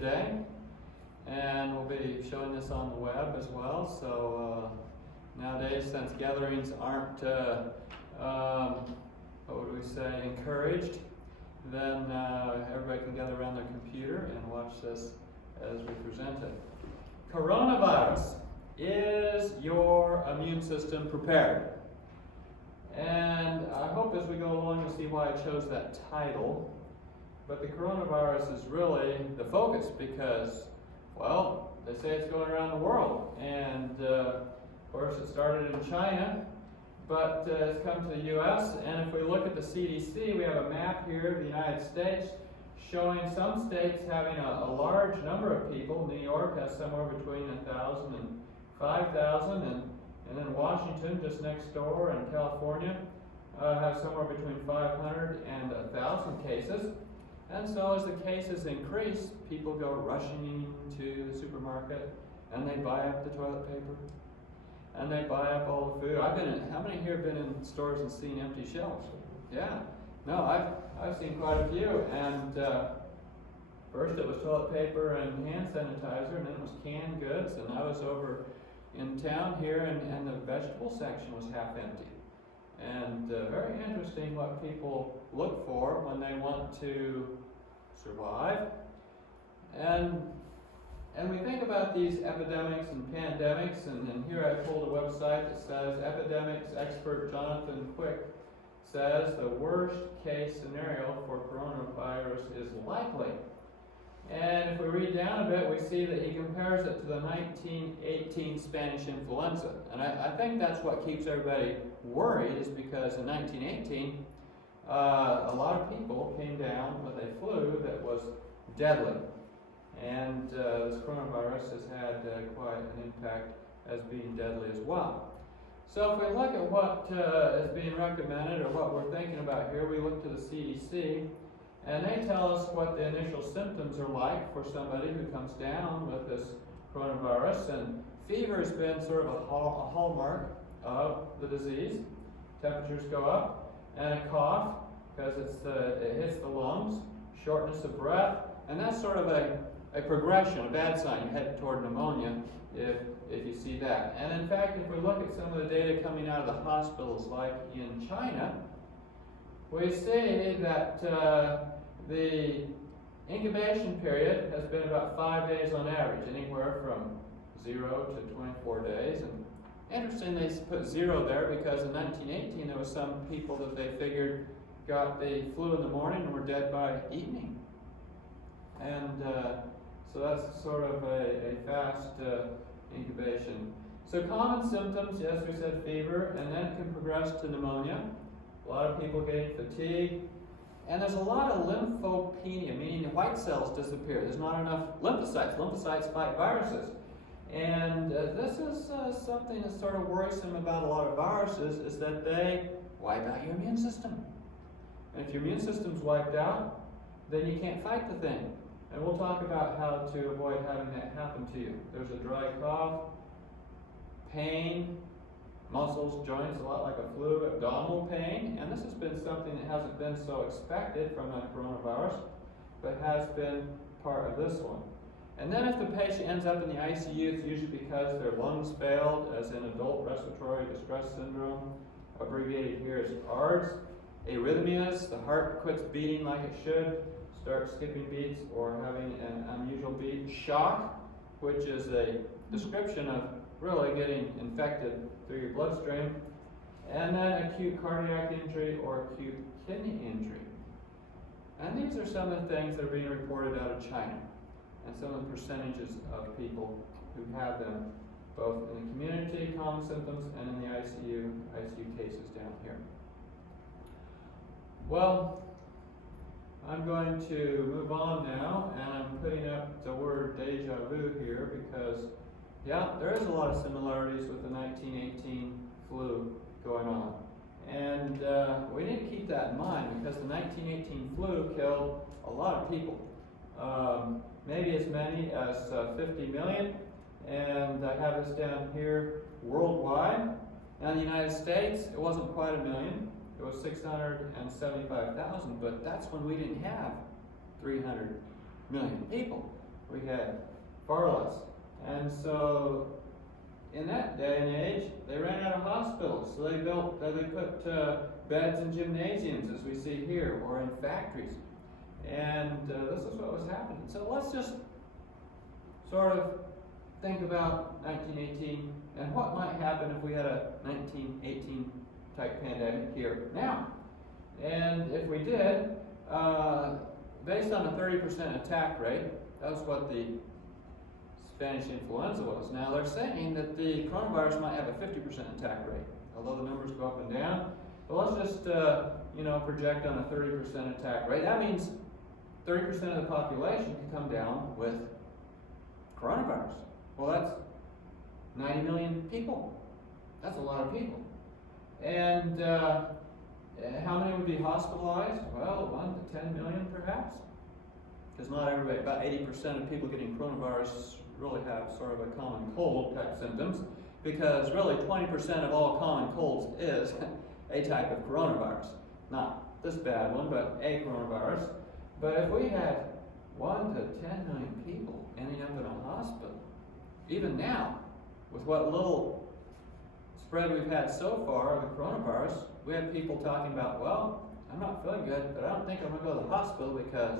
today, and we'll be showing this on the web as well. So nowadays, since gatherings aren't, encouraged, then everybody can gather around their computer and watch this as we present it. Coronavirus. Is your immune system prepared? And I hope as we go along you'll see why I chose that title. But the coronavirus is really the focus because, well, they say it's going around the world. And of course it started in China, but it's come to the U.S. And if we look at the CDC, we have a map here of the United States showing some states having a large number of people. New York has somewhere between 1,000 and 5,000, and then Washington, just next door, and California have somewhere between 500 and 1,000 cases. And so as the cases increase, people go rushing into the supermarket, and they buy up the toilet paper, and they buy up all the food. How many here have been in stores and seen empty shelves? Yeah. No, I've seen quite a few, and first it was toilet paper and hand sanitizer, and then it was canned goods, and I was over in town here, and the vegetable section was half empty. And very interesting what people look for when they want to survive. And we think about these epidemics and pandemics, and here I pulled a website that says epidemics expert Jonathan Quick says the worst case scenario for coronavirus is likely. And if we read down a bit, we see that he compares it to the 1918 Spanish influenza. And I think that's what keeps everybody worried, is because in 1918, a lot of people came down with a flu that was deadly. And this coronavirus has had quite an impact as being deadly as well. So if we look at what is being recommended, or what we're thinking about here, we look to the CDC. And they tell us what the initial symptoms are like for somebody who comes down with this coronavirus. And fever has been sort of a hallmark of the disease. Temperatures go up, and a cough, because it hits the lungs, shortness of breath, and that's sort of a progression, a bad sign. You're headed toward pneumonia if you see that. And in fact, if we look at some of the data coming out of the hospitals, like in China, we see that the incubation period has been about 5 days on average, anywhere from 0 to 24 days. And interesting they put 0 there because in 1918 there was some people that they figured got the flu in the morning and were dead by evening. And so that's sort of a fast incubation. So common symptoms, yes, we said fever, and then it can progress to pneumonia. A lot of people getting fatigue. And there's a lot of lymphopenia, meaning the white cells disappear. There's not enough lymphocytes. Lymphocytes fight viruses. And this is something that's sort of worrisome about a lot of viruses, is that they wipe out your immune system. And if your immune system's wiped out, then you can't fight the thing. And we'll talk about how to avoid having that happen to you. There's a dry cough, pain, muscles, joints, a lot like a flu, abdominal pain, and this has been something that hasn't been so expected from a coronavirus, but has been part of this one. And then if the patient ends up in the ICU, it's usually because their lungs failed, as in adult respiratory distress syndrome, abbreviated here as ARDS. Arrhythmias, the heart quits beating like it should, starts skipping beats or having an unusual beat. Shock, which is a description of really getting infected through your bloodstream. And then acute cardiac injury or acute kidney injury. And these are some of the things that are being reported out of China, and some of the percentages of people who have them, both in the community, common symptoms, and in the ICU cases down here. Well, I'm going to move on now, and I'm putting up the word deja vu here because, yeah, there is a lot of similarities with the 1918 flu going on. And we need to keep that in mind because the 1918 flu killed a lot of people. Maybe as many as 50 million. And I have this down here worldwide. Now in the United States, it wasn't quite a million. It was 675,000, but that's when we didn't have 300 million people. we had far less. And so in that day and age, they ran out of hospitals, so they put beds in gymnasiums, as we see here, or in factories. And this is what was happening. So let's just sort of think about 1918 and what might happen if we had a 1918 type pandemic here now. And if we did, based on a 30% attack rate, that was what the Spanish influenza was. Now they're saying that the coronavirus might have a 50% attack rate, although the numbers go up and down. But let's just project on a 30% attack rate. That means 30% of the population can come down with coronavirus. Well, that's 90 million people. That's a lot of people. And how many would be hospitalized? Well, 1 to 10 million perhaps. Because not everybody, about 80% of people getting coronavirus really have sort of a common cold type symptoms, because really 20% of all common colds is a type of coronavirus. Not this bad one, but a coronavirus. But if we had 1 to 10 million people ending up in a hospital, even now, with what little spread we've had so far of the coronavirus, we have people talking about, well, I'm not feeling good, but I don't think I'm going to go to the hospital because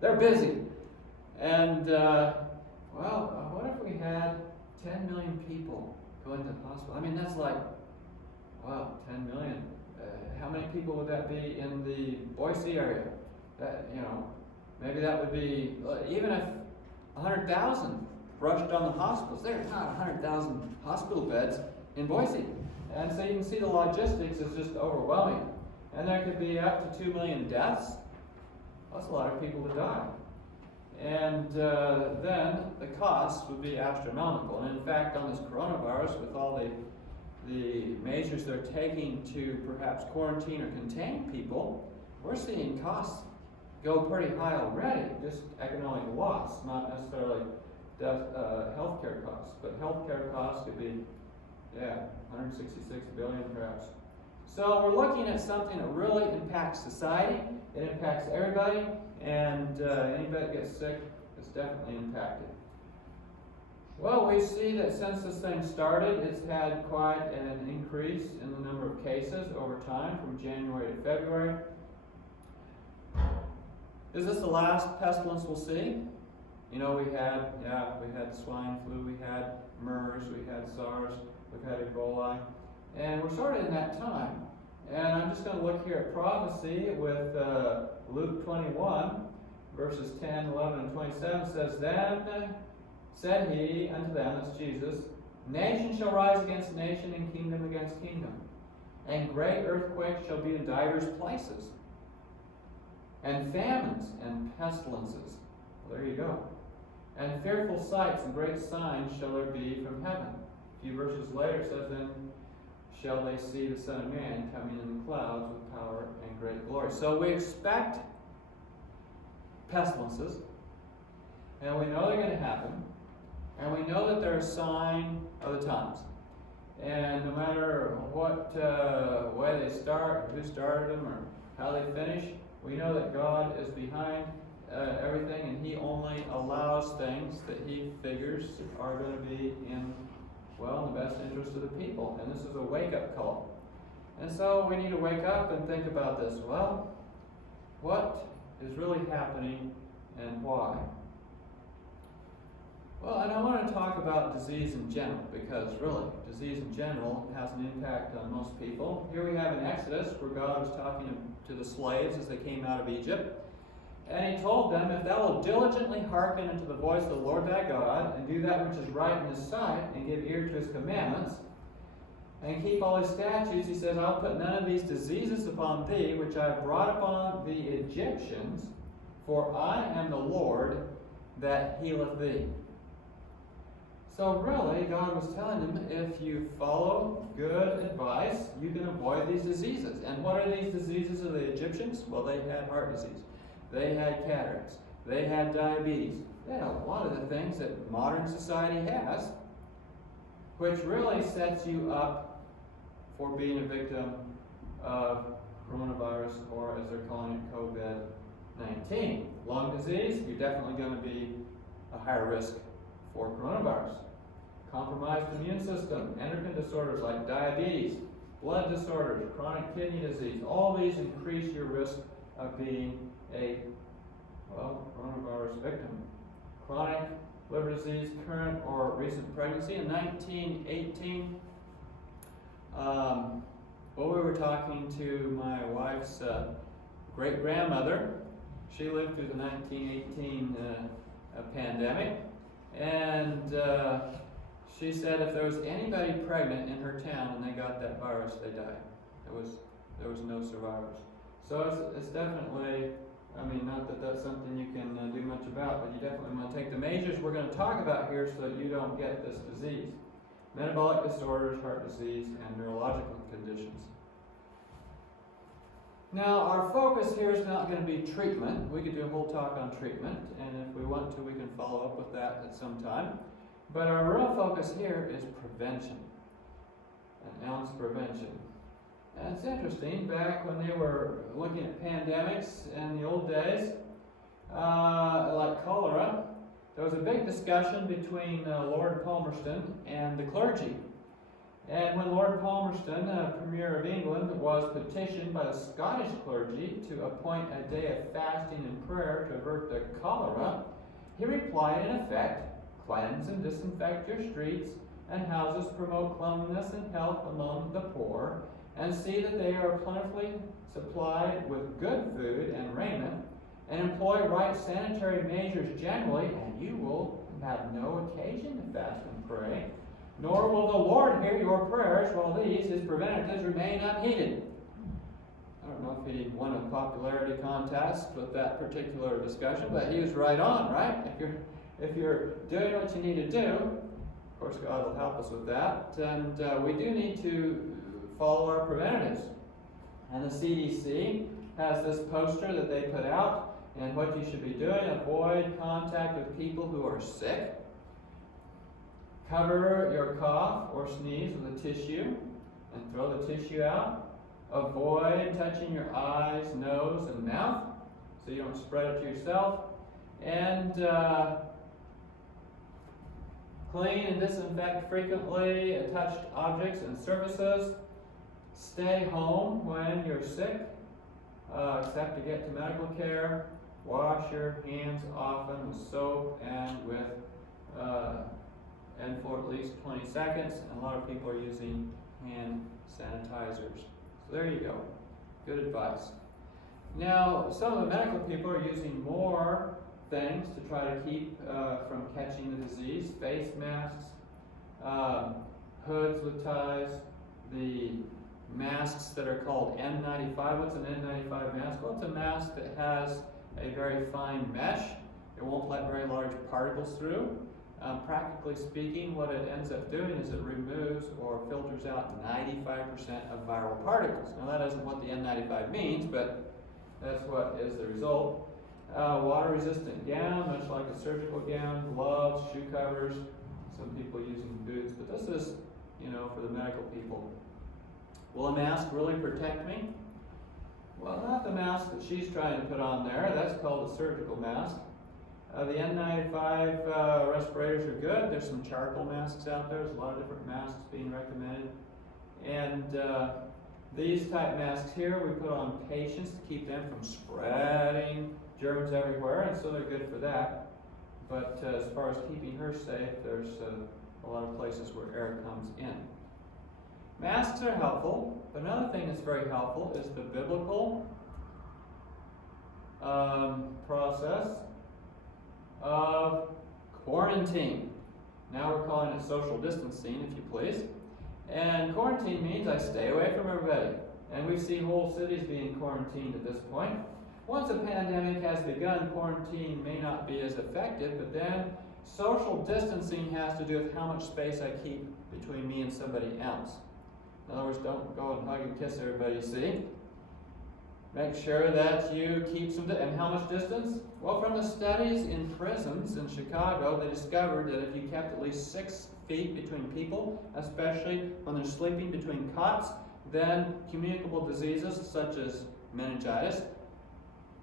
they're busy. And, what if we had 10 million people going to the hospital? I mean, that's like, wow, 10 million. How many people would that be in the Boise area? Maybe that would be, even if 100,000 rushed on the hospitals, there's not 100,000 hospital beds in Boise. And so you can see the logistics is just overwhelming. And there could be up to 2 million deaths. That's a lot of people to die. And then the costs would be astronomical. And in fact, on this coronavirus, with all the measures they're taking to perhaps quarantine or contain people, we're seeing costs go pretty high already. Just economic loss, not necessarily healthcare costs. But healthcare costs could be, 166 billion perhaps. So we're looking at something that really impacts society. It impacts everybody, and anybody that gets sick is definitely impacted. Well, we see that since this thing started, it's had quite an increase in the number of cases over time, from January to February. Is this the last pestilence we'll see? We had swine flu, we had MERS, we had SARS, we've had Ebola, and we're sort of in that time. And I'm just going to look here at prophecy with Luke 21, verses 10, 11, and 27 says, Then said he unto them, that's Jesus, Nation shall rise against nation, and kingdom against kingdom. And great earthquakes shall be in divers places, and famines and pestilences. Well, there you go. And fearful sights and great signs shall there be from heaven. A few verses later it says, Then shall they see the Son of Man coming in the clouds with power and great glory. So we expect pestilences, and we know they're going to happen, and we know that they're a sign of the times. And no matter what way they start, or who started them, or how they finish, we know that God is behind everything, and He only allows things that He figures are going to be in the best interest of the people. And this is a wake-up call. And so we need to wake up and think about this. Well, what is really happening and why? Well, and I want to talk about disease in general, because really, disease in general has an impact on most people. Here we have in Exodus, where God was talking to the slaves as they came out of Egypt. And He told them, If thou wilt diligently hearken unto the voice of the Lord thy God, and do that which is right in His sight, and give ear to His commandments, and keep all His statutes, He says, I'll put none of these diseases upon thee, which I have brought upon the Egyptians, for I am the Lord that healeth thee. So really, God was telling them, if you follow good advice, you can avoid these diseases. And what are these diseases of the Egyptians? Well, they had heart disease. They had cataracts. They had diabetes. They had a lot of the things that modern society has, which really sets you up for being a victim of coronavirus, or as they're calling it, COVID-19. Lung disease, you're definitely going to be higher risk for coronavirus. Compromised immune system, endocrine disorders like diabetes, blood disorders, chronic kidney disease, all these increase your risk of being a, coronavirus victim. Chronic liver disease, current or recent pregnancy. In 1918, we were talking to my wife's great-grandmother. She lived through the 1918 pandemic, and she said if there was anybody pregnant in her town and they got that virus, they died. There was no survivors. So it's definitely, I mean, not that that's something you can do much about, but you definitely want to take the measures we're going to talk about here so that you don't get this disease. Metabolic disorders, heart disease, and neurological conditions. Now, our focus here is not going to be treatment. We could do a whole talk on treatment, and if we want to, we can follow up with that at some time. But our real focus here is prevention, an ounce prevention. And it's interesting, back when they were looking at pandemics in the old days, like cholera, there was a big discussion between Lord Palmerston and the clergy. And when Lord Palmerston, Premier of England, was petitioned by the Scottish clergy to appoint a day of fasting and prayer to avert the cholera, he replied in effect, "Cleanse and disinfect your streets and houses, promote cleanliness and health among the poor, and see that they are plentifully supplied with good food and raiment, and employ right sanitary measures generally, and you will have no occasion to fast and pray, nor will the Lord hear your prayers while these, his preventives, remain unheeded." I don't know if he won a popularity contest with that particular discussion, but he was right on, right? If you're doing what you need to do, of course God will help us with that, and we do need to follow our preventatives. And the CDC has this poster that they put out, and what you should be doing: avoid contact with people who are sick, cover your cough or sneeze with a tissue and throw the tissue out, avoid touching your eyes, nose, and mouth so you don't spread it to yourself, and clean and disinfect frequently touched objects and surfaces. Stay home when you're sick, except to get to medical care. Wash your hands often with soap and for at least 20 seconds. And a lot of people are using hand sanitizers. So there you go. Good advice. Now, some of the medical people are using more things to try to keep from catching the disease. Face masks, hoods with ties, the masks that are called N95. What's an N95 mask? Well, it's a mask that has a very fine mesh. It won't let very large particles through. Practically speaking, what it ends up doing is it removes or filters out 95% of viral particles. Now, that isn't what the N95 means, but that's what is the result. Water-resistant gown, much like a surgical gown, gloves, shoe covers, some people using boots, but this is, for the medical people. Will a mask really protect me? Well, not the mask that she's trying to put on there. That's called a surgical mask. The N95 respirators are good. There's some charcoal masks out there. There's a lot of different masks being recommended. And these type masks here we put on patients to keep them from spreading germs everywhere, and so they're good for that. But as far as keeping her safe, there's a lot of places where air comes in. Masks are helpful, but another thing that's very helpful is the biblical process of quarantine. Now we're calling it social distancing, if you please. And quarantine means I stay away from everybody. And we see whole cities being quarantined at this point. Once a pandemic has begun, quarantine may not be as effective, but then social distancing has to do with how much space I keep between me and somebody else. In other words, don't go and hug and kiss everybody, see? Make sure that you keep some, and how much distance? Well, from the studies in prisons in Chicago, they discovered that if you kept at least 6 feet between people, especially when they're sleeping between cots, then communicable diseases such as meningitis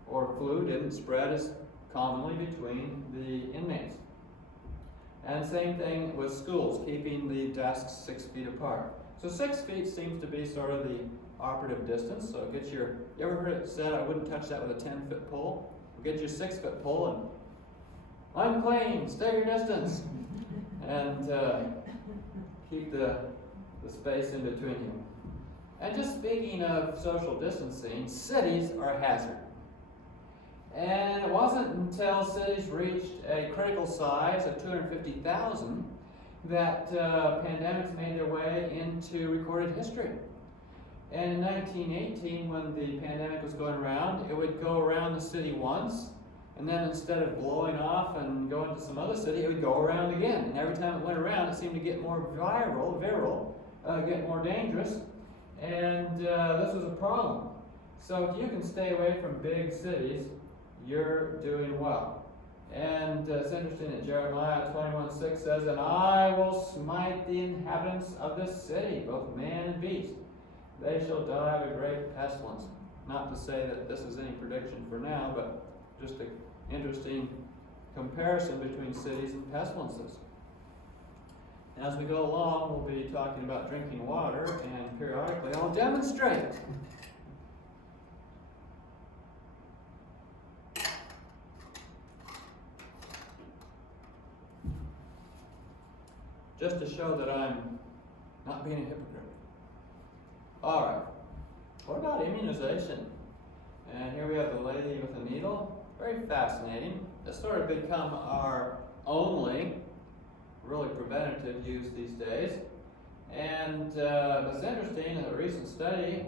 or flu didn't spread as commonly between the inmates. And same thing with schools, keeping the desks 6 feet apart. So 6 feet seems to be sort of the operative distance. So get your, you ever heard it said, I wouldn't touch that with a 10-foot pole? Get your 6-foot pole and unclean, stay your distance. And keep the space in between you. And just speaking of social distancing, cities are a hazard. And it wasn't until cities reached a critical size of 250,000 that pandemics made their way into recorded history. And in 1918, when the pandemic was going around, it would go around the city once, and then instead of blowing off and going to some other city, it would go around again. And every time it went around, it seemed to get more viral, get more dangerous, and this was a problem. So if you can stay away from big cities, you're doing well. And it's interesting that Jeremiah 21:6 says, and I will smite the inhabitants of this city, both man and beast. They shall die of a great pestilence. Not to say that this is any prediction for now, but just an interesting comparison between cities and pestilences. As we go along, we'll be talking about drinking water, and periodically I'll demonstrate. Just to show that I'm not being a hypocrite. All right, what about immunization? And here we have the lady with the needle. Very fascinating. It's sort of become our only really preventative use these days. And it's interesting, in a recent study,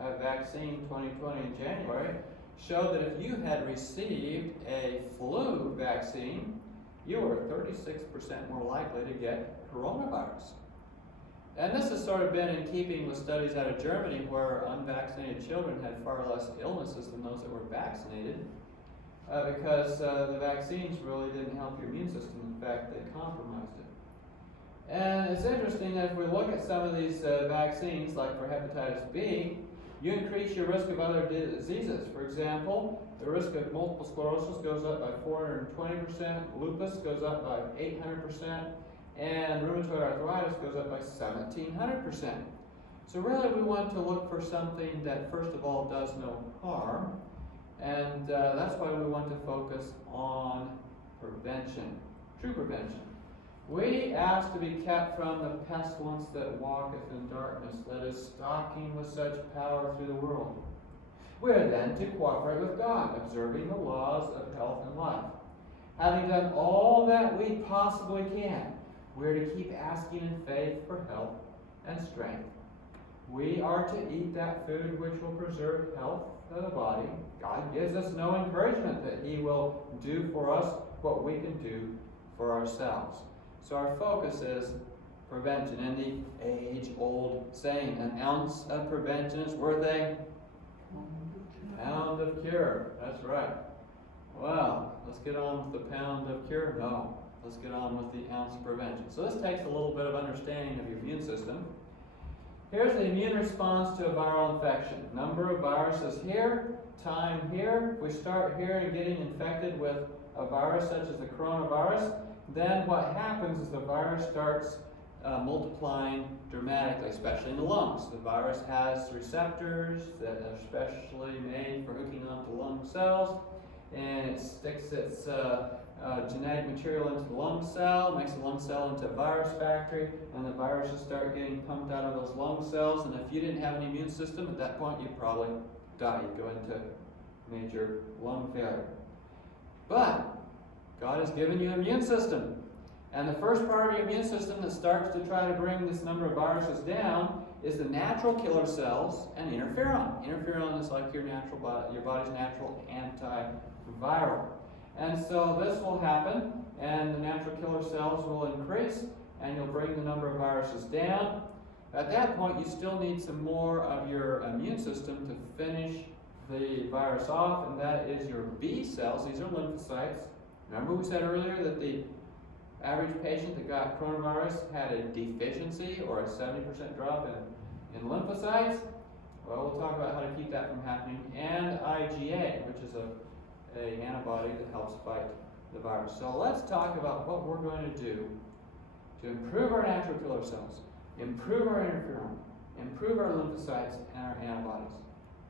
a vaccine 2020 in January, showed that if you had received a flu vaccine, you were 36% more likely to get coronavirus. And this has sort of been in keeping with studies out of Germany where unvaccinated children had far less illnesses than those that were vaccinated because the vaccines really didn't help your immune system. In fact, they compromised it. And it's interesting that if we look at some of these vaccines, like for hepatitis B, you increase your risk of other diseases. For example, the risk of multiple sclerosis goes up by 420%, lupus goes up by 800%, and rheumatoid arthritis goes up by 1,700%. So really we want to look for something that first of all does no harm, and that's why we want to focus on prevention, true prevention. We ask to be kept from the pestilence that walketh in darkness, that is stalking with such power through the world. We are then to cooperate with God, observing the laws of health and life. Having done all that we possibly can, we are to keep asking in faith for health and strength. We are to eat that food which will preserve health of the body. God gives us no encouragement that He will do for us what we can do for ourselves. So our focus is prevention, and the age-old saying, an ounce of prevention is worth a pound of cure. That's right. Well, let's get on with the pound of cure? No. Let's get on with the ounce of prevention. So this takes a little bit of understanding of your immune system. Here's the immune response to a viral infection. Number of viruses here, time here. If we start here and getting infected with a virus such as the coronavirus, then what happens is the virus starts multiplying dramatically, especially in the lungs. The virus has receptors that are specially made for hooking onto lung cells, and it sticks its genetic material into the lung cell, makes the lung cell into a virus factory, and the viruses start getting pumped out of those lung cells. And if you didn't have an immune system, at that point you'd probably die. You'd go into major lung failure. But God has given you an immune system. And the first part of your immune system that starts to try to bring this number of viruses down is the natural killer cells and interferon. Interferon is like your body's natural antiviral. And so this will happen, and the natural killer cells will increase, and you'll bring the number of viruses down. At that point, you still need some more of your immune system to finish the virus off, and that is your B cells. These are lymphocytes. Remember we said earlier that the average patient that got coronavirus had a deficiency or a 70% drop in lymphocytes? Well, we'll talk about how to keep that from happening. And IgA, which is an antibody that helps fight the virus. So let's talk about what we're going to do to improve our natural killer cells, improve our interferon, improve our lymphocytes and our antibodies.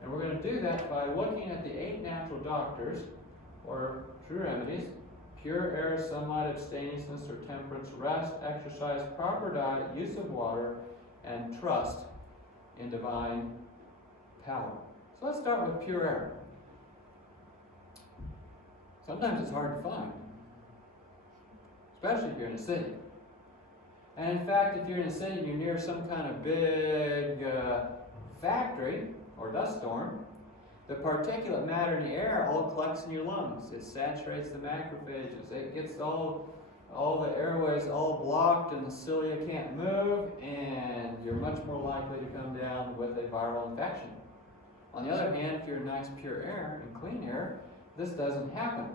And we're going to do that by looking at the 8 natural doctors, or true remedies: pure air, sunlight, abstemiousness or temperance, rest, exercise, proper diet, use of water, and trust in divine power. So let's start with pure air. Sometimes it's hard to find, especially if you're in a city. And in fact, if you're in a city and you're near some kind of big factory or dust storm, the particulate matter in the air all collects in your lungs. It saturates the macrophages. It gets all the airways all blocked, and the cilia can't move, and you're much more likely to come down with a viral infection. On the other hand, if you're in nice pure air and clean air, this doesn't happen.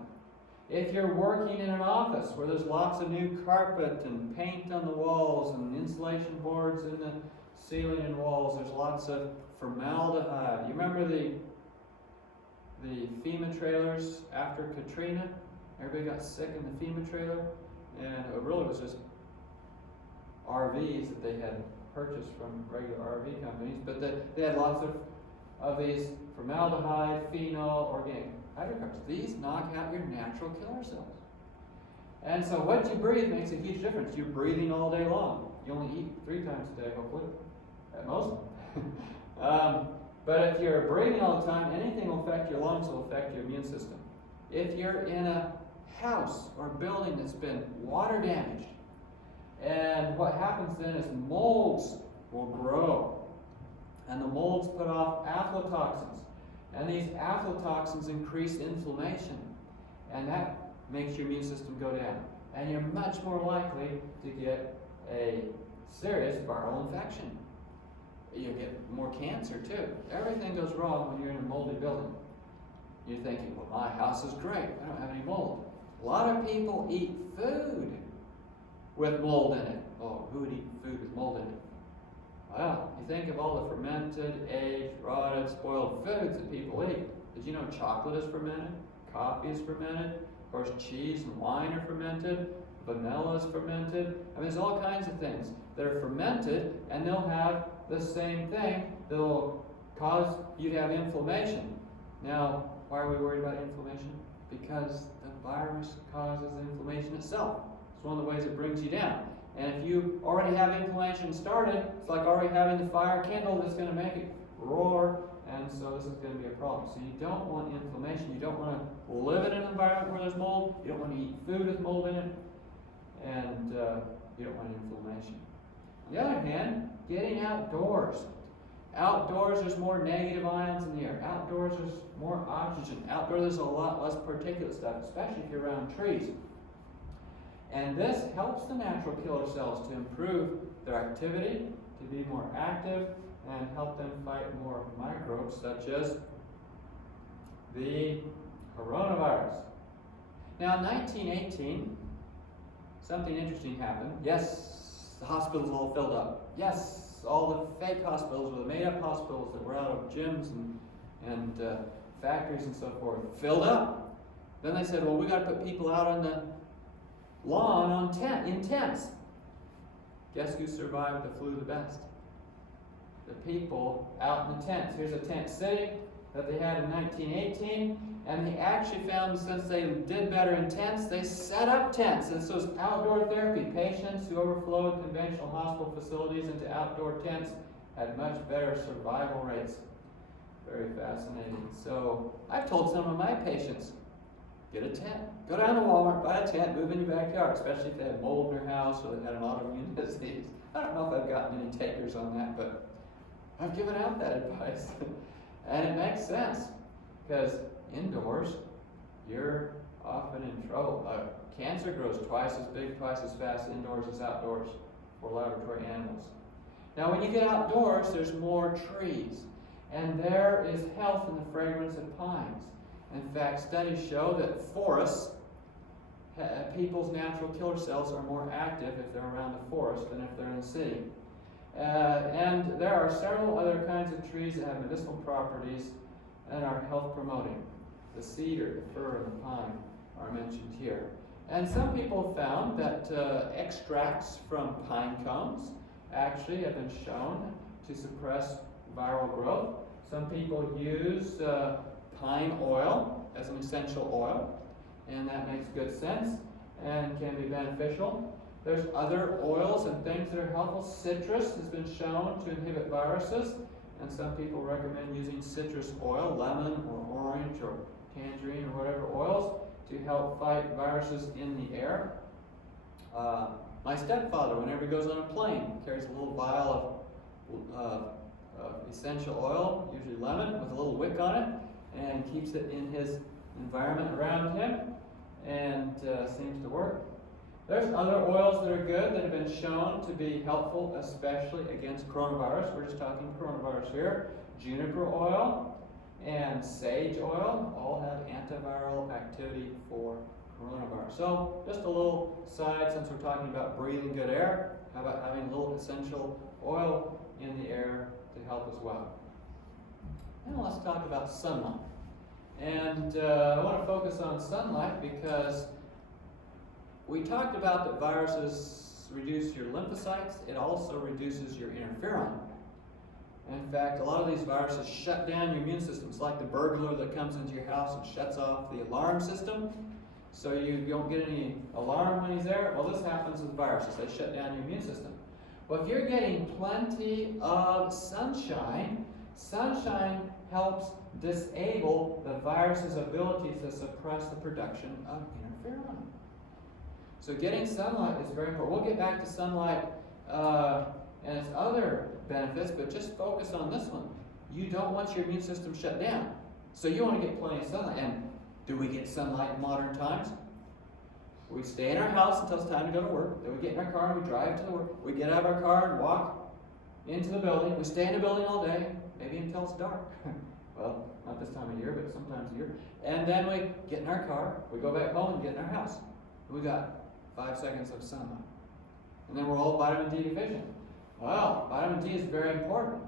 If you're working in an office where there's lots of new carpet and paint on the walls and insulation boards in the ceiling and walls, there's lots of formaldehyde. You remember the FEMA trailers after Katrina? Everybody got sick in the FEMA trailer, and it really was just RVs that they had purchased from regular RV companies, but they had lots of these formaldehyde, phenol, organic hydrocarbons. These knock out your natural killer cells. And so what you breathe makes a huge difference. You're breathing all day long. You only eat 3 times a day, hopefully, at most. But if you're breathing all the time, anything will affect your lungs, will affect your immune system. If you're in a house or building that's been water damaged, and what happens then is molds will grow, and the molds put off aflatoxins, and these aflatoxins increase inflammation, and that makes your immune system go down, and you're much more likely to get a serious viral infection. You get more cancer too. Everything goes wrong when you're in a moldy building. You're thinking, well, my house is great. I don't have any mold. A lot of people eat food with mold in it. Oh, who would eat food with mold in it? Well, you think of all the fermented, aged, rotted, spoiled foods that people eat. Did you know chocolate is fermented? Coffee is fermented? Of course, cheese and wine are fermented. Vanilla is fermented. I mean, there's all kinds of things that are fermented, and they'll have the same thing that'll cause you to have inflammation. Now, why are we worried about inflammation? Because the virus causes inflammation itself. It's one of the ways it brings you down. And if you already have inflammation started, it's like already having the fire kindled that's going to make it roar, and so this is going to be a problem. So you don't want inflammation. You don't want to live in an environment where there's mold. You don't want to eat food with mold in it, and you don't want inflammation. On the other hand, getting outdoors. Outdoors, there's more negative ions in the air. Outdoors, there's more oxygen. Outdoors, there's a lot less particulate stuff, especially if you're around trees. And this helps the natural killer cells to improve their activity, to be more active, and help them fight more microbes, such as the coronavirus. Now, in 1918, something interesting happened. Yes, the hospitals all filled up. Yes, all the fake hospitals, or the made-up hospitals that were out of gyms and factories and so forth, filled up. Then they said, well, we got to put people out on the lawn in tents. Guess who survived the flu the best? The people out in the tents. Here's a tent city that they had in 1918, and they actually found, since they did better in tents, they set up tents. And so it's outdoor therapy. Patients who overflowed conventional hospital facilities into outdoor tents had much better survival rates. Very fascinating. So I've told some of my patients, get a tent. Go down to Walmart, buy a tent, move in your backyard, especially if they had mold in their house or they had an autoimmune disease. I don't know if I've gotten any takers on that, but I've given out that advice. And it makes sense, because indoors, you're often in trouble. Cancer grows twice as big, twice as fast indoors as outdoors for laboratory animals. Now, when you get outdoors, there's more trees, and there is health in the fragrance of pines. In fact, studies show that forests, people's natural killer cells are more active if they're around the forest than if they're in the city. And there are several other kinds of trees that have medicinal properties and are health promoting. The cedar, the fir, and the pine are mentioned here. And some people found that extracts from pine cones actually have been shown to suppress viral growth. Some people use pine oil as an essential oil, and that makes good sense and can be beneficial. There's other oils and things that are helpful. Citrus has been shown to inhibit viruses, and some people recommend using citrus oil, lemon or orange or tangerine or whatever oils, to help fight viruses in the air. My stepfather, whenever he goes on a plane, carries a little vial of essential oil, usually lemon, with a little wick on it, and keeps it in his environment around him, and seems to work. There's other oils that are good that have been shown to be helpful, especially against coronavirus. We're just talking coronavirus here. Juniper oil and sage oil all have antiviral activity for coronavirus. So just a little side, since we're talking about breathing good air, how about having a little essential oil in the air to help as well? Now let's talk about sunlight. And I want to focus on sunlight because we talked about that viruses reduce your lymphocytes. It also reduces your interferon. In fact, a lot of these viruses shut down your immune system. It's like the burglar that comes into your house and shuts off the alarm system, so you don't get any alarm when he's there. Well, this happens with viruses. They shut down your immune system. Well, if you're getting plenty of sunshine, sunshine helps disable the virus's ability to suppress the production of interferon. So getting sunlight is very important. We'll get back to sunlight and its other benefits, but just focus on this one. You don't want your immune system shut down, so you want to get plenty of sunlight. And do we get sunlight in modern times? We stay in our house until it's time to go to work. Then we get in our car and we drive to the work. We get out of our car and walk into the building. We stay in the building all day, maybe until it's dark. Well, not this time of year, but sometimes a year. And then we get in our car, we go back home and get in our house. We got 5 seconds of sunlight. And then we're all vitamin D deficient. Well, vitamin D is very important.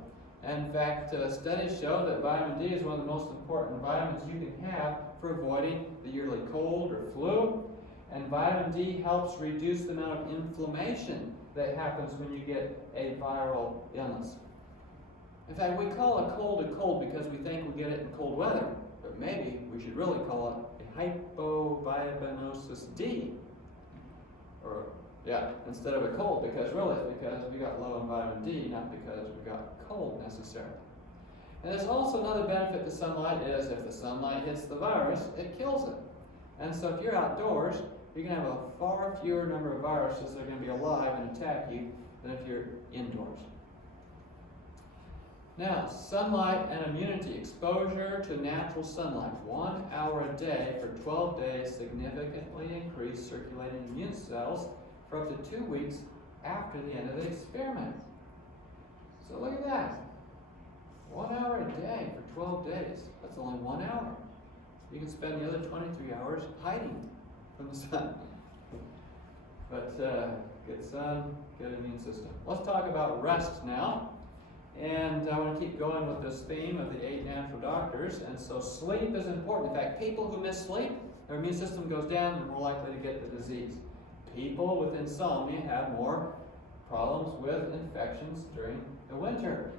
In fact, studies show that vitamin D is one of the most important vitamins you can have for avoiding the yearly cold or flu. And vitamin D helps reduce the amount of inflammation that happens when you get a viral illness. In fact, we call a cold because we think we get it in cold weather, but maybe we should really call it a hypovitaminosis D. Instead of a cold, because really it's because we got low in vitamin D, not because we got cold necessarily. And there's also another benefit to sunlight is if the sunlight hits the virus, it kills it. And so if you're outdoors, you're going to have a far fewer number of viruses that are going to be alive and attack you than if you're indoors. Now, sunlight and immunity. Exposure to natural sunlight, 1 hour a day for 12 days, significantly increased circulating immune cells for up to 2 weeks after the end of the experiment. So look at that. 1 hour a day for 12 days. That's only 1 hour. You can spend the other 23 hours hiding from the sun. But good sun, good immune system. Let's talk about rest now. And I want to keep going with this theme of the 8 natural doctors. And so sleep is important. In fact, people who miss sleep, their immune system goes down and they're more likely to get the disease. People with insomnia have more problems with infections during the winter.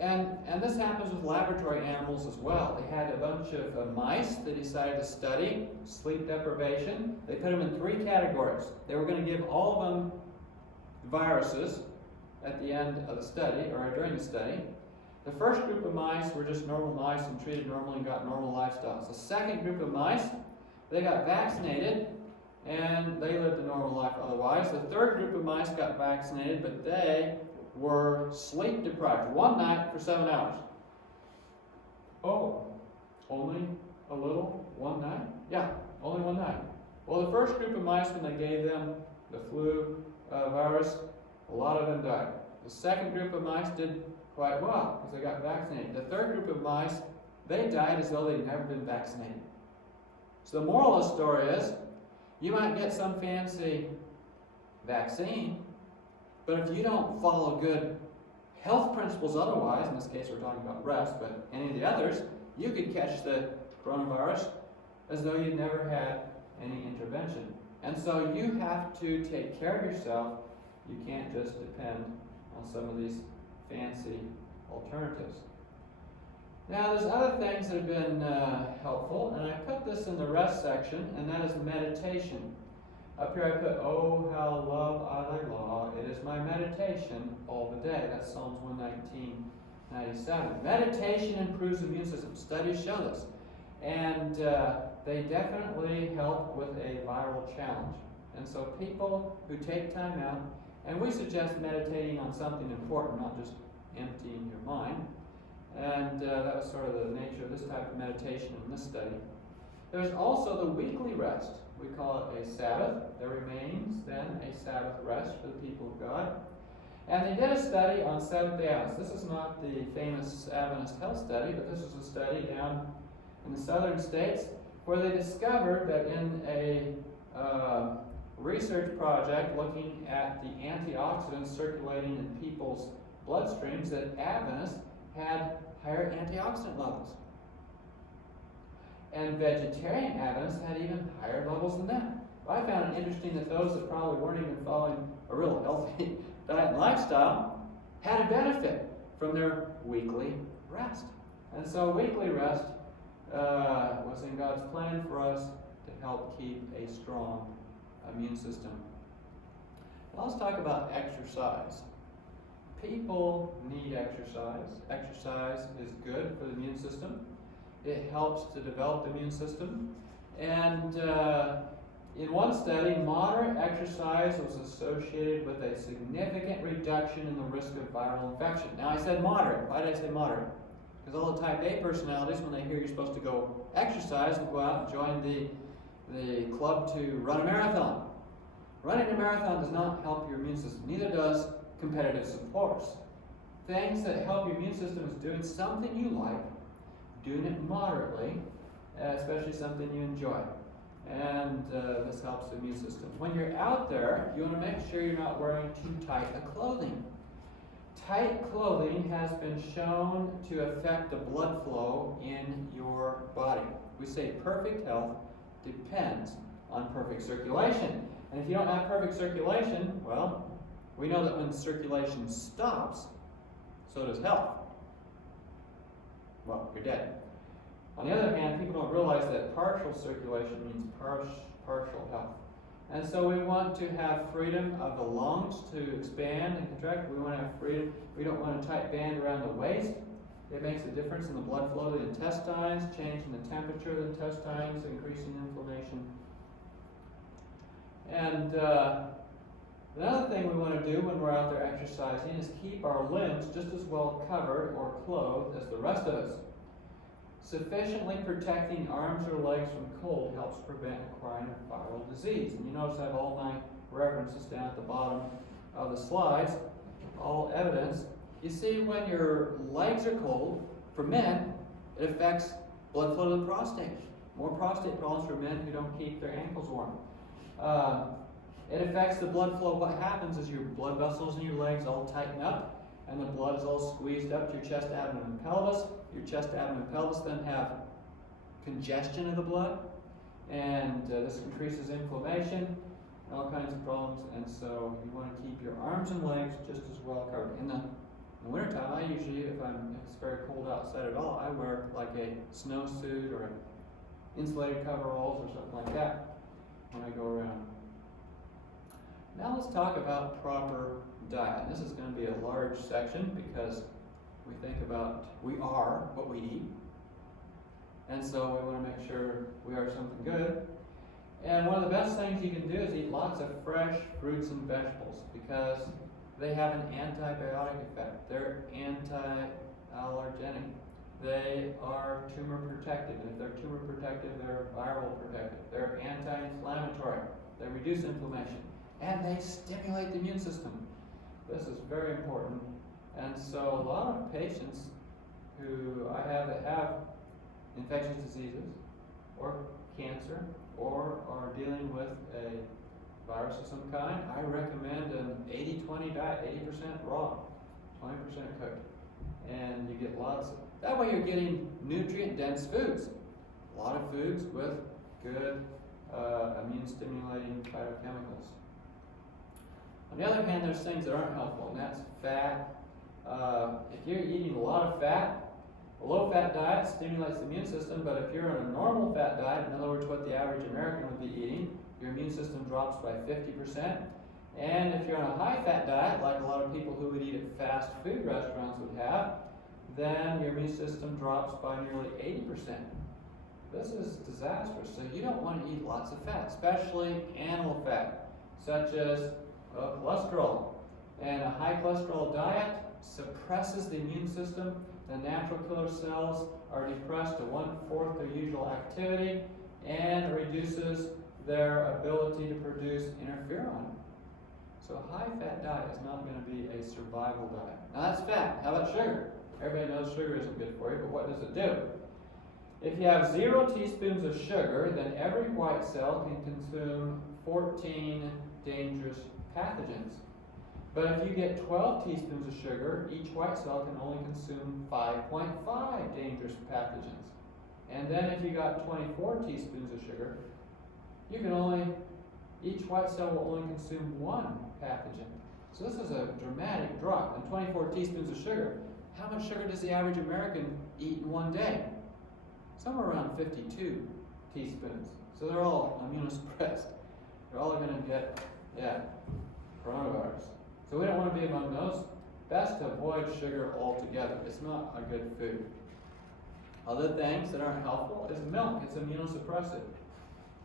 And this happens with laboratory animals as well. They had a bunch of mice they decided to study sleep deprivation. They put them in 3 categories. They were going to give all of them viruses at the end of the study, or during the study. The first group of mice were just normal mice and treated normally and got normal lifestyles. The second group of mice, they got vaccinated and they lived a normal life otherwise. The third group of mice got vaccinated, but they were sleep deprived. 1 night for 7 hours. Oh, only a little? 1 night? Yeah, only 1 night. Well, the first group of mice, when they gave them the flu virus, a lot of them died. The second group of mice did quite well because they got vaccinated. The third group of mice, they died as though they'd never been vaccinated. So the moral of the story is, you might get some fancy vaccine, but if you don't follow good health principles otherwise, in this case we're talking about rest, but any of the others, you could catch the coronavirus as though you never had any intervention. And so you have to take care of yourself. You can't just depend on some of these fancy alternatives. Now, there's other things that have been helpful, and I put this in the rest section, and that is meditation. Up here I put, "Oh, how love I thy law. It is my meditation all the day." That's Psalms 119:97. Meditation improves the immune system. Studies show this. And they definitely help with a viral challenge. And so people who take time out, and we suggest meditating on something important, not just emptying your mind. And that was sort of the nature of this type of meditation in this study. There's also the weekly rest. We call it a Sabbath. There remains then a Sabbath rest for the people of God. And they did a study on Seventh-day Adventists. This is not the famous Adventist health study, but this is a study down in the southern states where they discovered that in a research project looking at the antioxidants circulating in people's bloodstreams, that Adventists had higher antioxidant levels. And vegetarian Adventists had even higher levels than that. I found it interesting that those that probably weren't even following a real healthy diet and lifestyle had a benefit from their weekly rest. And so weekly rest was in God's plan for us to help keep a strong immune system. Now let's talk about exercise. People need exercise. Exercise is good for the immune system. It helps to develop the immune system. And in one study, moderate exercise was associated with a significant reduction in the risk of viral infection. Now I said moderate. Why did I say moderate? Because all the type A personalities, when they hear you're supposed to go exercise, will go out and join the club to run a marathon. Running a marathon does not help your immune system. Neither does competitive sports. Things that help your immune system is doing something you like, doing it moderately, especially something you enjoy. And this helps the immune system. When you're out there, you want to make sure you're not wearing too tight a clothing. Tight clothing has been shown to affect the blood flow in your body. We say perfect health depends on perfect circulation. And if you don't have perfect circulation, well, we know that when circulation stops, so does health. Well, you're dead. On the other hand, people don't realize that partial circulation means partial health. And so we want to have freedom of the lungs to expand and contract. We want to have freedom. We don't want a tight band around the waist. It makes a difference in the blood flow to the intestines, changing the temperature of the intestines, increasing inflammation. And another thing we want to do when we're out there exercising is keep our limbs just as well covered or clothed as the rest of us. Sufficiently protecting arms or legs from cold helps prevent acquiring a viral disease. And you notice I have all my references down at the bottom of the slides, all evidence. You see, when your legs are cold, for men, it affects blood flow to the prostate. More prostate problems for men who don't keep their ankles warm. It affects the blood flow. What happens is your blood vessels in your legs all tighten up, and the blood is all squeezed up to your chest, abdomen, and pelvis. Your chest, abdomen, and pelvis then have congestion of the blood, and this increases inflammation and all kinds of problems. And so you want to keep your arms and legs just as well covered. In the wintertime, I usually, if it's very cold outside at all, I wear like a snowsuit or insulated coveralls or something like that when I go around. Now let's talk about proper diet. This is going to be a large section because we think about we are what we eat. And so we want to make sure we are something good. And one of the best things you can do is eat lots of fresh fruits and vegetables because they have an antibiotic effect. They're anti-allergenic. They are tumor protective. And if they're tumor protective, they're viral protective. They're anti-inflammatory. They reduce inflammation. And they stimulate the immune system. This is very important. And so a lot of patients who I have that have infectious diseases or cancer or are dealing with a virus of some kind, I recommend an 80-20 diet, 80% raw, 20% cooked. And you get lots of, that way you're getting nutrient-dense foods. A lot of foods with good immune-stimulating phytochemicals. On the other hand, there's things that aren't helpful, and that's fat. If you're eating a lot of fat, a low-fat diet stimulates the immune system, but if you're on a normal fat diet, in other words, what the average American would be eating, your immune system drops by 50%. And if you're on a high-fat diet, like a lot of people who would eat at fast food restaurants would have, then your immune system drops by nearly 80%. This is disastrous. So you don't want to eat lots of fat, especially animal fat, such as cholesterol. And a high cholesterol diet suppresses the immune system. The natural killer cells are depressed to 1/4 their usual activity, and reduces their ability to produce interferon. So a high-fat diet is not going to be a survival diet. Now that's fat. How about sugar? Everybody knows sugar isn't good for you, but what does it do? If you have 0 teaspoons of sugar, then every white cell can consume 14 dangerous pathogens. But if you get 12 teaspoons of sugar, each white cell can only consume 5.5 dangerous pathogens. And then if you got 24 teaspoons of sugar, each white cell will only consume 1 pathogen. So this is a dramatic drop. And 24 teaspoons of sugar. How much sugar does the average American eat in one day? Somewhere around 52 teaspoons. So they're all immunosuppressed. They're all going to get, coronavirus. So we don't want to be among those. Best to avoid sugar altogether. It's not a good food. Other things that aren't helpful is milk. It's immunosuppressive.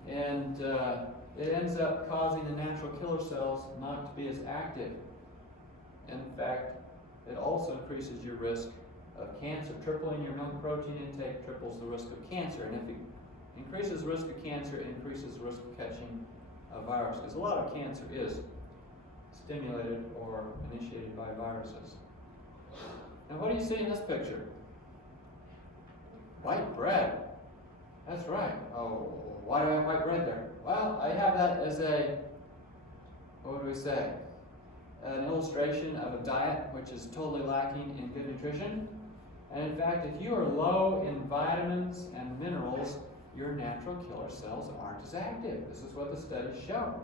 And it ends up causing the natural killer cells not to be as active. In fact, it also increases your risk of cancer. Tripling your milk protein intake triples the risk of cancer. And if it increases the risk of cancer, it increases the risk of catching a virus. Because a lot of cancer is stimulated or initiated by viruses. Now what do you see in this picture? White bread. That's right. Oh, why do I have white bread there? Well, I have that as an illustration of a diet which is totally lacking in good nutrition. And in fact, if you are low in vitamins and minerals, your natural killer cells aren't as active. This is what the studies show.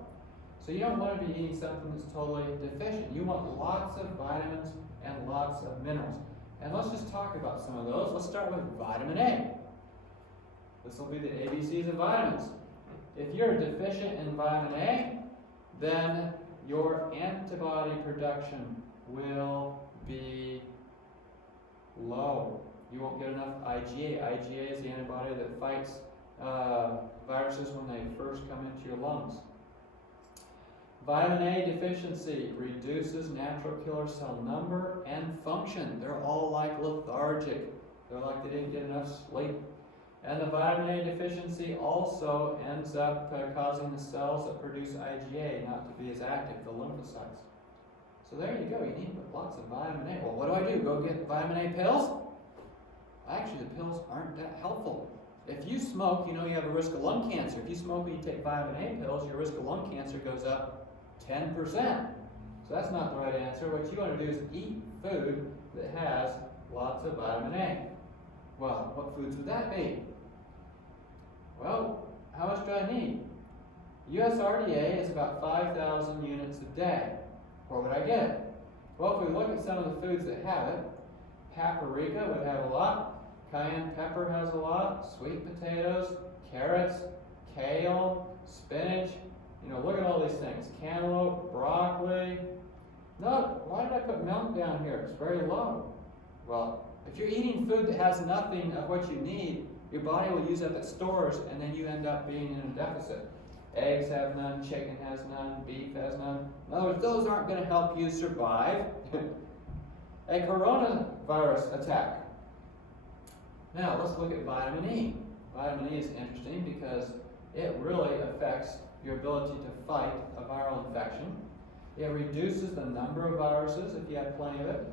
So you don't want to be eating something that's totally deficient. You want lots of vitamins and lots of minerals. And let's just talk about some of those. Let's start with vitamin A. This will be the ABCs of vitamins. If you're deficient in vitamin A, then your antibody production will be low. You won't get enough IgA. IgA is the antibody that fights viruses when they first come into your lungs. Vitamin A deficiency reduces natural killer cell number and function. They're all like lethargic. They're like they didn't get enough sleep. And the vitamin A deficiency also ends up causing the cells that produce IgA not to be as active, the lymphocytes. So there you go. You need lots of vitamin A. Well, what do? Go get vitamin A pills? Actually, the pills aren't that helpful. If you smoke, you know you have a risk of lung cancer. If you smoke and you take vitamin A pills, your risk of lung cancer goes up 10%. So that's not the right answer. What you want to do is eat food that has lots of vitamin A. Well, what foods would that be? Well, how much do I need? USRDA is about 5,000 units a day. Where would I get it? Well, if we look at some of the foods that have it, paprika would have a lot, cayenne pepper has a lot, sweet potatoes, carrots, kale, spinach. You know, look at all these things. Cantaloupe, broccoli. No, why did I put milk down here? It's very low. Well, if you're eating food that has nothing of what you need, your body will use up its stores, and then you end up being in a deficit. Eggs have none, chicken has none, beef has none. In other words, those aren't going to help you survive a coronavirus attack. Now, let's look at vitamin E. Vitamin E is interesting because it really affects your ability to fight a viral infection. It reduces the number of viruses if you have plenty of it.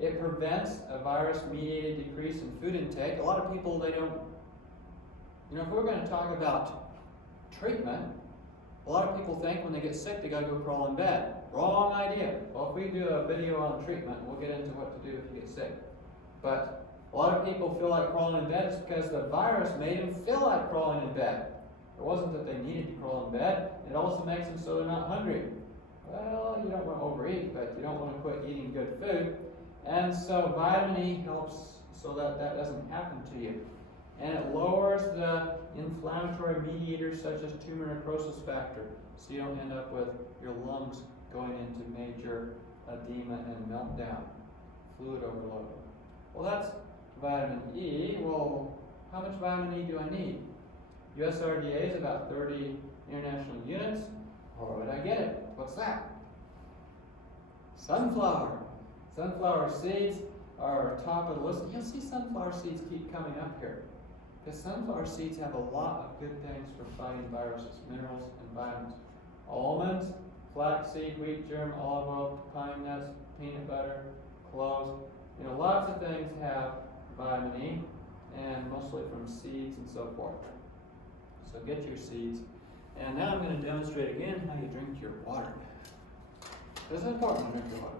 It prevents a virus-mediated decrease in food intake. A lot of people, they don't, if we're going to talk about treatment, a lot of people think when they get sick, they got to go crawl in bed. Wrong idea. Well, if we do a video on treatment, we'll get into what to do if you get sick. But a lot of people feel like crawling in bed is because the virus made them feel like crawling in bed. It wasn't that they needed to crawl in bed. It also makes them so they're not hungry. Well, you don't want to overeat, but you don't want to quit eating good food. And so vitamin E helps so that that doesn't happen to you. And it lowers the inflammatory mediators such as tumor necrosis factor, so you don't end up with your lungs going into major edema and meltdown, fluid overload. Well, that's vitamin E. Well, how much vitamin E do I need? USRDA is about 30 international units. Where would I get it? What's that? Sunflower. Sunflower seeds are top of the list. You'll see sunflower seeds keep coming up here, because sunflower seeds have a lot of good things for fighting viruses, minerals, and vitamins. Almonds, flaxseed, wheat germ, olive oil, pine nuts, peanut butter, cloves. You know, lots of things have vitamin E, and mostly from seeds and so forth. So get your seeds. And now I'm going to demonstrate again how you drink your water. This is important to drink your water.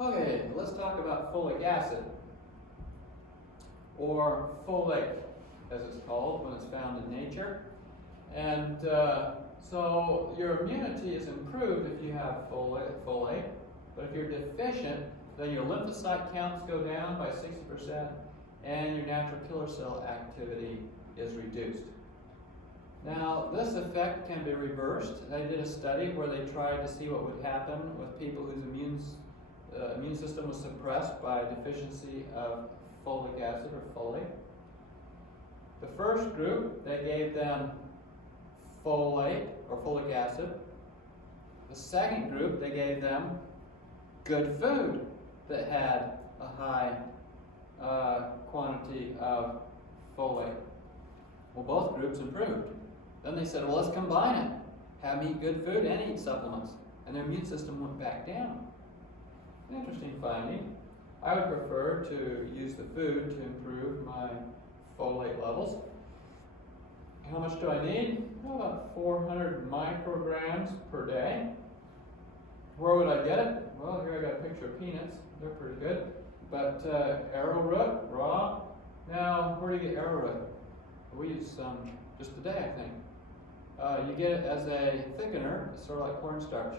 Okay, let's talk about folic acid, or folate, as it's called when it's found in nature. And so your immunity is improved if you have folate, but if you're deficient, then your lymphocyte counts go down by 60% and your natural killer cell activity is reduced. Now, this effect can be reversed. They did a study where they tried to see what would happen with people whose immune system was suppressed by deficiency of folic acid or folate. The first group, they gave them folate or folic acid. The second group, they gave them good food that had a high quantity of folate. Well, both groups improved. Then they said, well, let's combine it. Have them eat good food and eat supplements. And their immune system went back down. Interesting finding. I would prefer to use the food to improve my folate levels. How much do I need? Well, about 400 micrograms per day. Where would I get it? Well, here I got a picture of peanuts. They're pretty good. But arrowroot, raw. Now, where do you get arrowroot? We use some just today, I think. You get it as a thickener. It's sort of like cornstarch.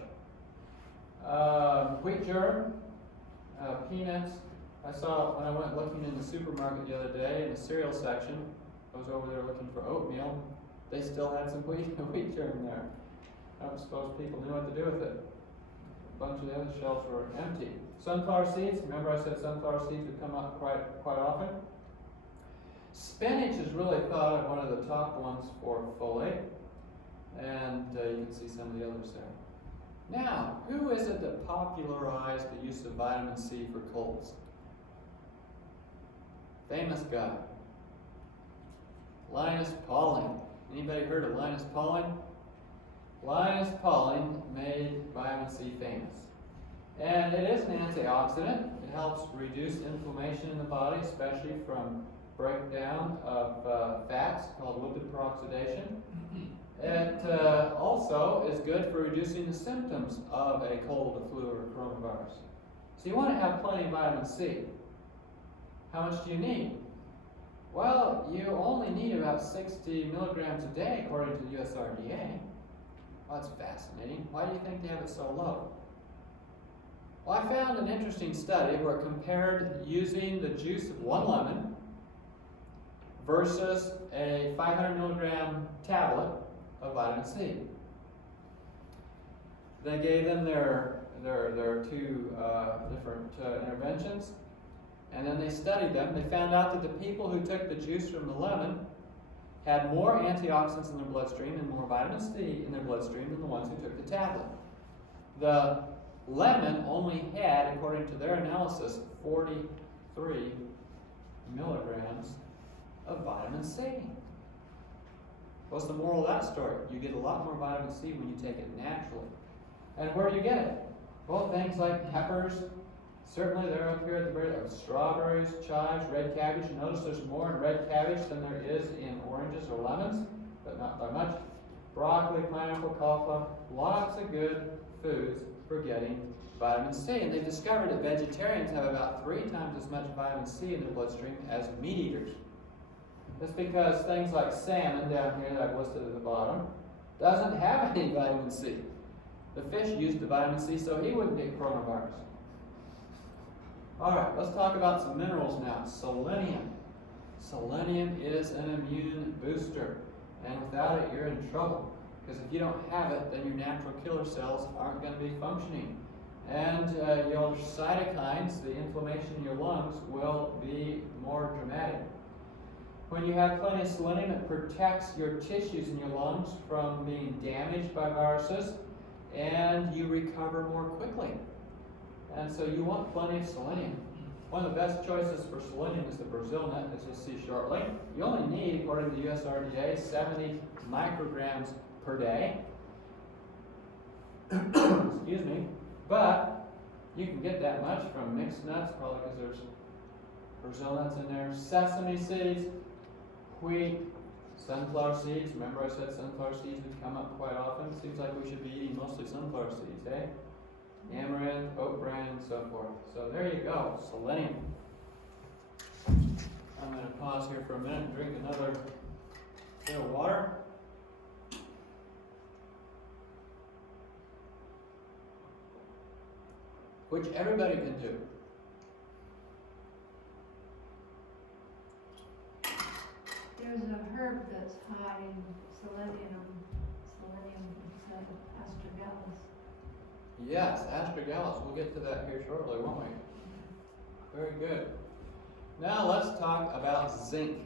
Wheat germ, peanuts. I saw when I went looking in the supermarket the other day in the cereal section. I was over there looking for oatmeal. They still had some wheat germ there. I don't suppose people knew what to do with it. A bunch of the other shelves were empty. Sunflower seeds. Remember I said sunflower seeds would come up quite often. Spinach is really thought of one of the top ones for folate, and you can see some of the others there. Now, who is it that popularized the use of vitamin C for colds? Famous guy. Linus Pauling. Anybody heard of Linus Pauling? Linus Pauling made vitamin C famous. And it is an antioxidant. It helps reduce inflammation in the body, especially from breakdown of fats called lipid peroxidation. It also is good for reducing the symptoms of a cold, a flu, or a coronavirus. So you want to have plenty of vitamin C. How much do you need? Well, you only need about 60 milligrams a day according to the USRDA. Well, that's fascinating. Why do you think they have it so low? Well, I found an interesting study where it compared using the juice of one lemon versus a 500 milligram tablet of vitamin C. They gave them their two different interventions, and then they studied them. They found out that the people who took the juice from the lemon had more antioxidants in their bloodstream and more vitamin C in their bloodstream than the ones who took the tablet. The lemon only had, according to their analysis, 43 milligrams of vitamin C. What's the moral of that story? You get a lot more vitamin C when you take it naturally. And where do you get it? Well, things like peppers. Certainly they're up here at the very top. Strawberries, chives, red cabbage. You notice there's more in red cabbage than there is in oranges or lemons, but not by much. Broccoli, pineapple, cauliflower. Lots of good foods for getting vitamin C. And they've discovered that vegetarians have about 3 times as much vitamin C in their bloodstream as meat eaters. That's because things like salmon down here that I've listed at the bottom doesn't have any vitamin C. The fish used the vitamin C so he wouldn't get coronavirus. Alright, let's talk about some minerals now. Selenium. Selenium is an immune booster. And without it, you're in trouble. Because if you don't have it, then your natural killer cells aren't going to be functioning. And your cytokines, the inflammation in your lungs, will be more dramatic. When you have plenty of selenium, it protects your tissues in your lungs from being damaged by viruses, and you recover more quickly. And so you want plenty of selenium. One of the best choices for selenium is the Brazil nut, as you'll see shortly. You only need, according to the USRDA, 70 micrograms per day. Excuse me. But you can get that much from mixed nuts, probably because there's Brazil nuts in there. Sesame seeds, wheat, sunflower seeds. Remember I said sunflower seeds would come up quite often? Seems like we should be eating mostly sunflower seeds, eh? Amaranth, oat bran, and so forth. So there you go, selenium. I'm going to pause here for a minute and drink another bit of water. Which everybody can do. There's a herb that's high in selenium instead of astragalus. Yes, astragalus. We'll get to that here shortly, won't we? Very good. Now let's talk about zinc.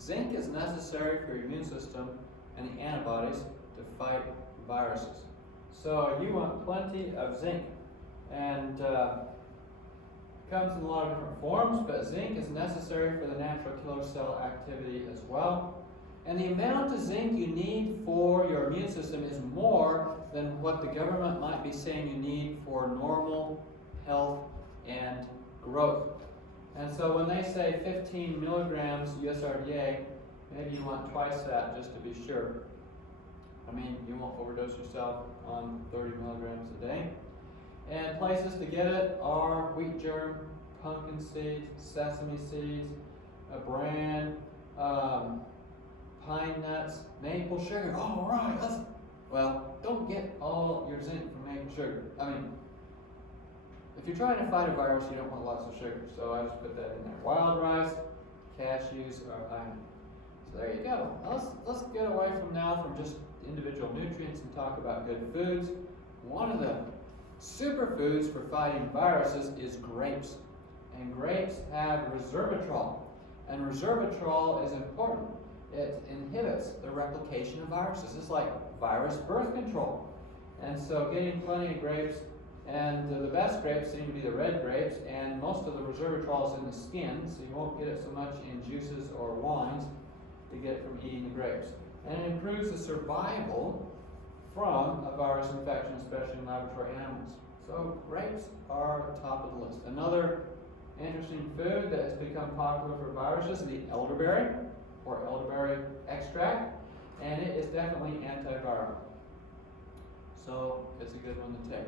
Zinc is necessary for your immune system and the antibodies to fight viruses. So you want plenty of zinc. And comes in a lot of different forms, but zinc is necessary for the natural killer cell activity as well. And the amount of zinc you need for your immune system is more than what the government might be saying you need for normal health and growth. And so when they say 15 milligrams USRDA, maybe you want twice that just to be sure. I mean, you won't overdose yourself on 30 milligrams a day. And places to get it are wheat germ, pumpkin seeds, sesame seeds, bran, pine nuts, maple sugar. All right, well, don't get all your zinc from maple sugar. I mean, if you're trying to fight a virus, you don't want lots of sugar. So I just put that in there. Wild rice, cashews, or almond. So there you go. Let's get away from just individual nutrients and talk about good foods. One of the superfoods for fighting viruses is grapes. And grapes have resveratrol. And resveratrol is important. It inhibits the replication of viruses. It's like virus birth control. And so getting plenty of grapes, and the best grapes seem to be the red grapes, and most of the resveratrol is in the skin, so you won't get it so much in juices or wines to get it from eating the grapes. And it improves the survival from a virus infection, especially in laboratory animals. So grapes are top of the list. Another interesting food that has become popular for viruses is the elderberry, or elderberry extract, and it is definitely antiviral. So it's a good one to take.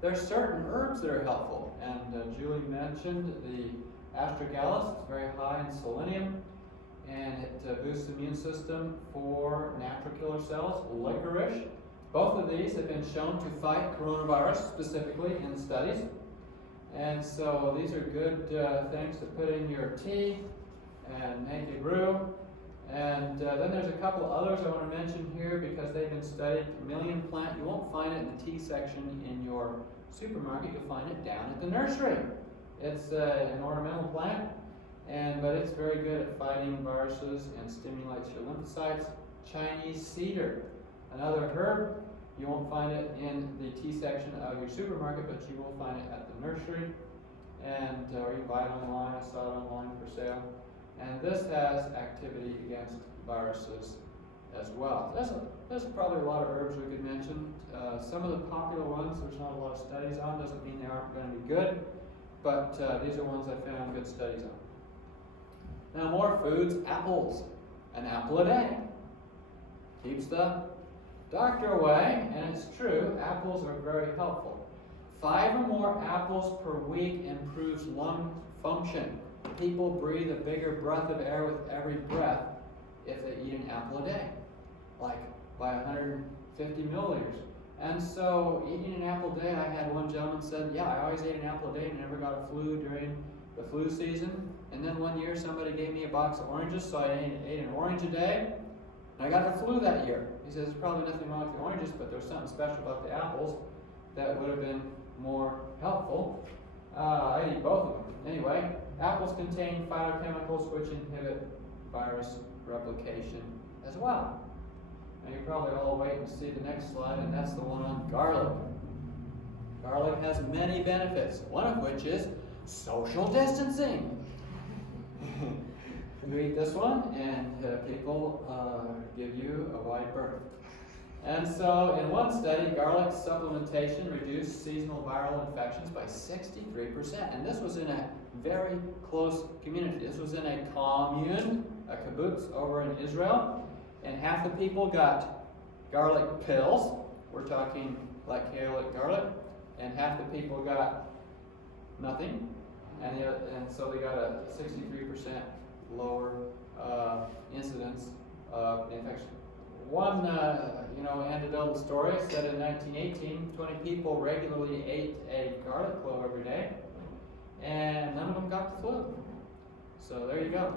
There are certain herbs that are helpful, and Julie mentioned the astragalus. It's very high in selenium, and it boosts the immune system for natural killer cells. Licorice. Both of these have been shown to fight coronavirus, specifically in studies. And so these are good things to put in your tea and make it brew. And then there's a couple others I want to mention here because they've been studied. Chameleon plant, you won't find it in the tea section in your supermarket. You'll find it down at the nursery. It's an ornamental plant, but it's very good at fighting viruses and stimulates your lymphocytes. Chinese cedar, another herb. You won't find it in the tea section of your supermarket, but you will find it at the nursery. And or you can buy it online. I saw it online for sale. And this has activity against viruses as well. There's probably a lot of herbs we could mention. Some of the popular ones there's not a lot of studies on. Doesn't mean they aren't going to be good, but these are ones I found good studies on. Now more foods. Apples. An apple a day keeps the doctor away, and it's true. Apples are very helpful. 5 or more apples per week improves lung function. People breathe a bigger breath of air with every breath if they eat an apple a day, like by 150 milliliters. And so eating an apple a day, I had one gentleman said, yeah, I always ate an apple a day and never got a flu during the flu season. And then one year somebody gave me a box of oranges, so I ate an orange a day, and I got the flu that year. He says, there's probably nothing wrong with the oranges, but there's something special about the apples that would have been more helpful. I eat both of them. Anyway, apples contain phytochemicals which inhibit virus replication as well. Now you're probably all waiting to see the next slide, and that's the one on garlic. Garlic has many benefits, one of which is social distancing. You eat this one, and people give you a wide berth. And so, in one study, garlic supplementation reduced seasonal viral infections by 63%. And this was in a very close community. This was in a commune, a kibbutz over in Israel. And half the people got garlic pills. We're talking like garlic. And half the people got nothing. And so they got a 63% lower incidence of infection. One anecdotal story said in 1918, 20 people regularly ate a garlic clove every day, and none of them got the flu. So there you go.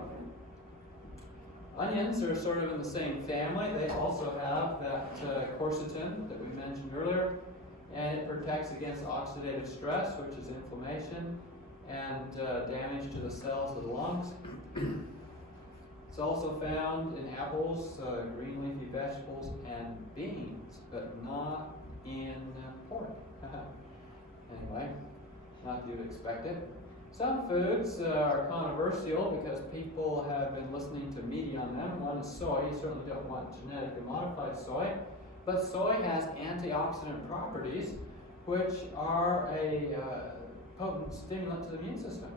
Onions are sort of in the same family. They also have that quercetin that we mentioned earlier, and it protects against oxidative stress, which is inflammation and damage to the cells of the lungs. It's also found in apples, green leafy vegetables, and beans, but not in pork. Anyway, not that you'd expect it. Some foods are controversial because people have been listening to media on them. One is soy. You certainly don't want genetically modified soy. But soy has antioxidant properties, which are a potent stimulant to the immune system.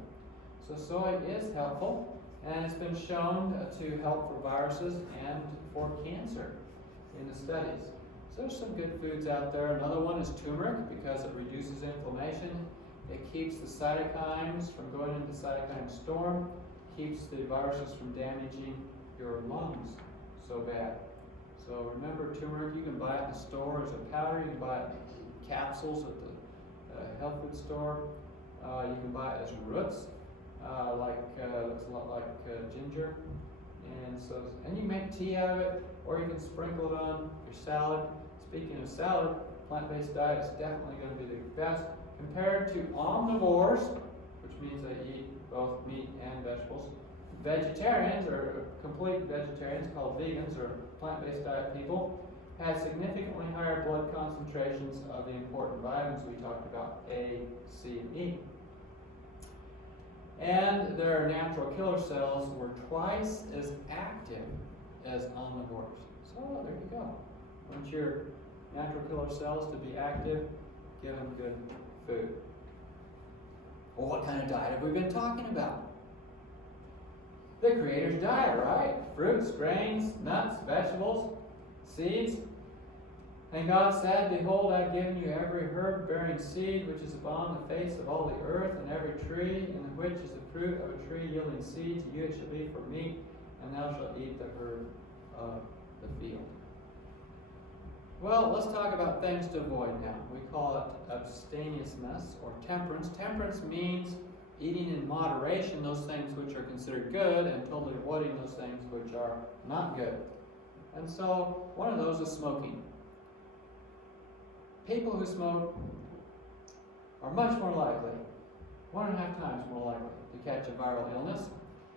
So soy is helpful. And it's been shown to help for viruses and for cancer in the studies. So there's some good foods out there. Another one is turmeric because it reduces inflammation. It keeps the cytokines from going into cytokine storm. Keeps the viruses from damaging your lungs so bad. So remember, turmeric, you can buy it in the store as a powder. You can buy it in capsules at the health food store. You can buy it as roots. Looks a lot like ginger, and you make tea out of it, or you can sprinkle it on your salad. Speaking of salad, plant-based diet is definitely going to be the best compared to omnivores, which means they eat both meat and vegetables. Vegetarians, or complete vegetarians called vegans, or plant-based diet people, have significantly higher blood concentrations of the important vitamins we talked about, A, C, and E. And their natural killer cells were twice as active as omnivores. So there you go. Want your natural killer cells to be active? Give them good food. Well, what kind of diet have we been talking about? The Creator's diet, right? Fruits, grains, nuts, vegetables, seeds. And God said, behold, I have given you every herb bearing seed which is upon the face of all the earth, and every tree in which is the fruit of a tree yielding seed. To you it shall be for meat, and thou shalt eat the herb of the field. Well, let's talk about things to avoid now. We call it abstemiousness or temperance. Temperance means eating in moderation those things which are considered good and totally avoiding those things which are not good. And so one of those is smoking. People who smoke are much more likely, 1.5 times more likely, to catch a viral illness,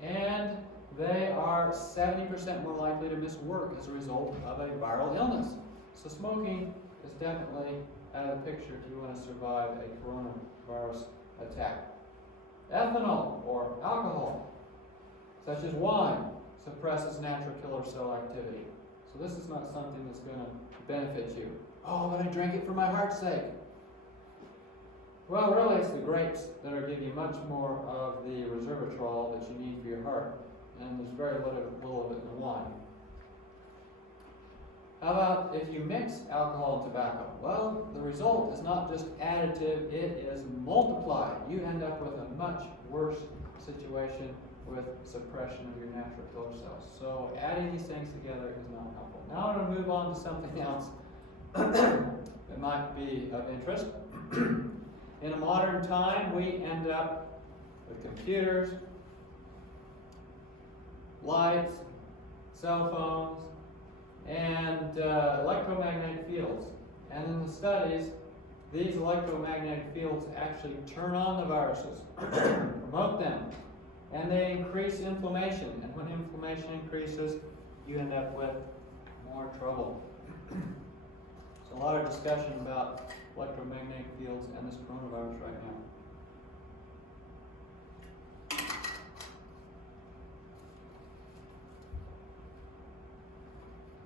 and they are 70% more likely to miss work as a result of a viral illness. So smoking is definitely out of the picture if you want to survive a coronavirus attack. Ethanol or alcohol, such as wine, suppresses natural killer cell activity. So this is not something that's going to benefit you. Oh, but I drank it for my heart's sake. Well, really, it's the grapes that are giving you much more of the resveratrol that you need for your heart, and there's very little of it in the wine. How about if you mix alcohol and tobacco? Well, the result is not just additive, it is multiplied. You end up with a much worse situation with suppression of your natural killer cells. So adding these things together is not helpful. Now I'm going to move on to something else that might be of interest. In a modern time, we end up with computers, lights, cell phones, and electromagnetic fields. And in the studies, these electromagnetic fields actually turn on the viruses, promote them, and they increase inflammation. And when inflammation increases, you end up with more trouble. There's a lot of discussion about electromagnetic fields and this coronavirus right now.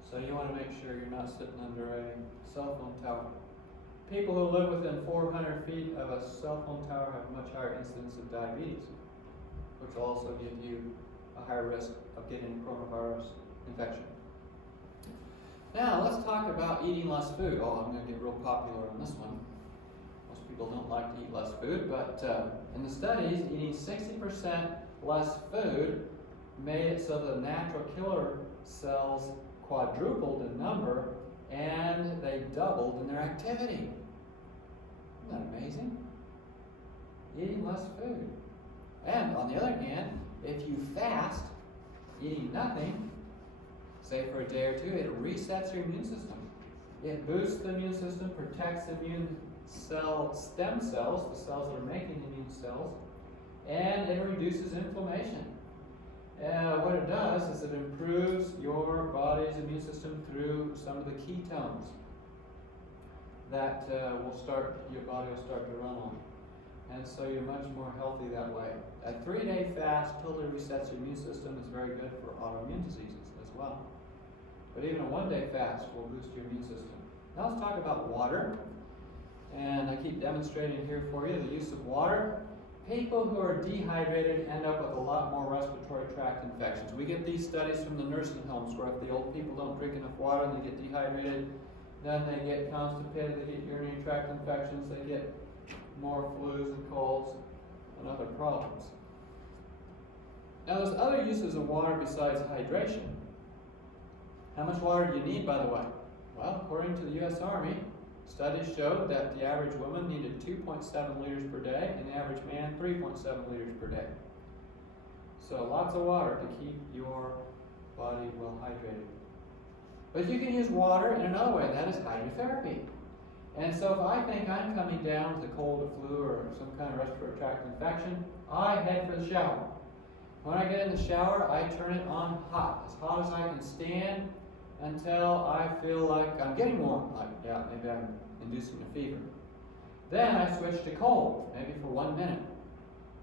So you want to make sure you're not sitting under a cell phone tower. People who live within 400 feet of a cell phone tower have a much higher incidence of diabetes, which will also give you a higher risk of getting coronavirus infection. Now, let's talk about eating less food. Oh, I'm going to get real popular on this one. Most people don't like to eat less food, but in the studies, eating 60% less food made it so the natural killer cells quadrupled in number and they doubled in their activity. Isn't that amazing? Eating less food. And on the other hand, if you fast, eating nothing, say for a day or two, it resets your immune system. It boosts the immune system, protects immune cell stem cells, the cells that are making immune cells, and it reduces inflammation. What it does is it improves your body's immune system through some of the ketones that your body will start to run on. And so you're much more healthy that way. A 3-day fast totally resets your immune system. It's very good for autoimmune diseases as well. But even a 1-day fast will boost your immune system. Now let's talk about water. And I keep demonstrating here for you the use of water. People who are dehydrated end up with a lot more respiratory tract infections. We get these studies from the nursing homes where if the old people don't drink enough water and they get dehydrated, then they get constipated, they get urinary tract infections, they get more flus and colds and other problems. Now there's other uses of water besides hydration. How much water do you need, by the way? Well, according to the U.S. Army, studies showed that the average woman needed 2.7 liters per day and the average man 3.7 liters per day. So lots of water to keep your body well hydrated. But you can use water in another way, and that is hydrotherapy. And so if I think I'm coming down with a cold or flu or some kind of respiratory tract infection, I head for the shower. When I get in the shower, I turn it on hot as I can stand, until I feel like I'm getting warm. Like, yeah, maybe I'm inducing a fever. Then I switch to cold, maybe for 1 minute.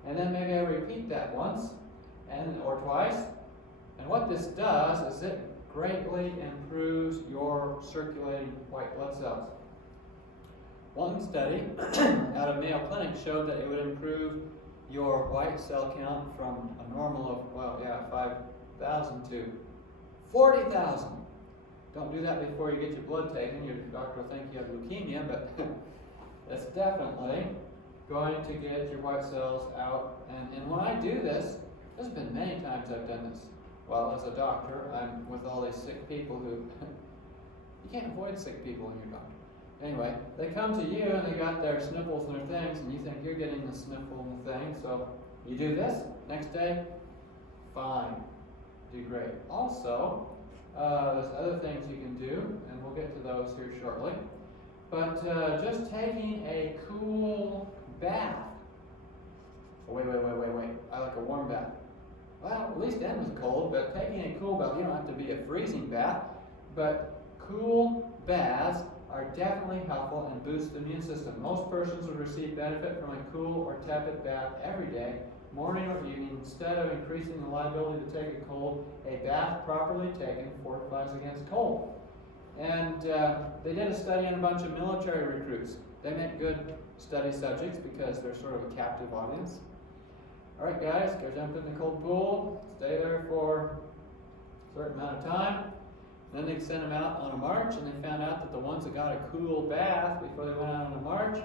And then maybe I repeat that once or twice. And what this does is it greatly improves your circulating white blood cells. One study out of Mayo Clinic showed that it would improve your white cell count from a normal of, 5,000 to 40,000. Don't do that before you get your blood taken. Your doctor will think you have leukemia, but it's definitely going to get your white cells out. And when I do this, there's been many times I've done this. Well, as a doctor, I'm with all these sick people who, you can't avoid sick people when you're a doctor. Anyway, they come to you and they got their sniffles and their things, and you think you're getting the sniffle and the thing, so you do this, next day, fine, do great. Also, there's other things you can do, and we'll get to those here shortly. But just taking a cool bath. Wait. I like a warm bath. Well, at least then was cold, but taking a cool bath, you don't have to be a freezing bath, but cool baths are definitely helpful and boost the immune system. Most persons will receive benefit from a cool or tepid bath every day, morning or evening. Instead of increasing the liability to take a cold, a bath properly taken fortifies against cold. And they did a study on a bunch of military recruits. They make good study subjects because they're sort of a captive audience. All right, guys, go jump in the cold pool. Stay there for a certain amount of time. Then they sent them out on a march, and they found out that the ones that got a cool bath before they went out on a march,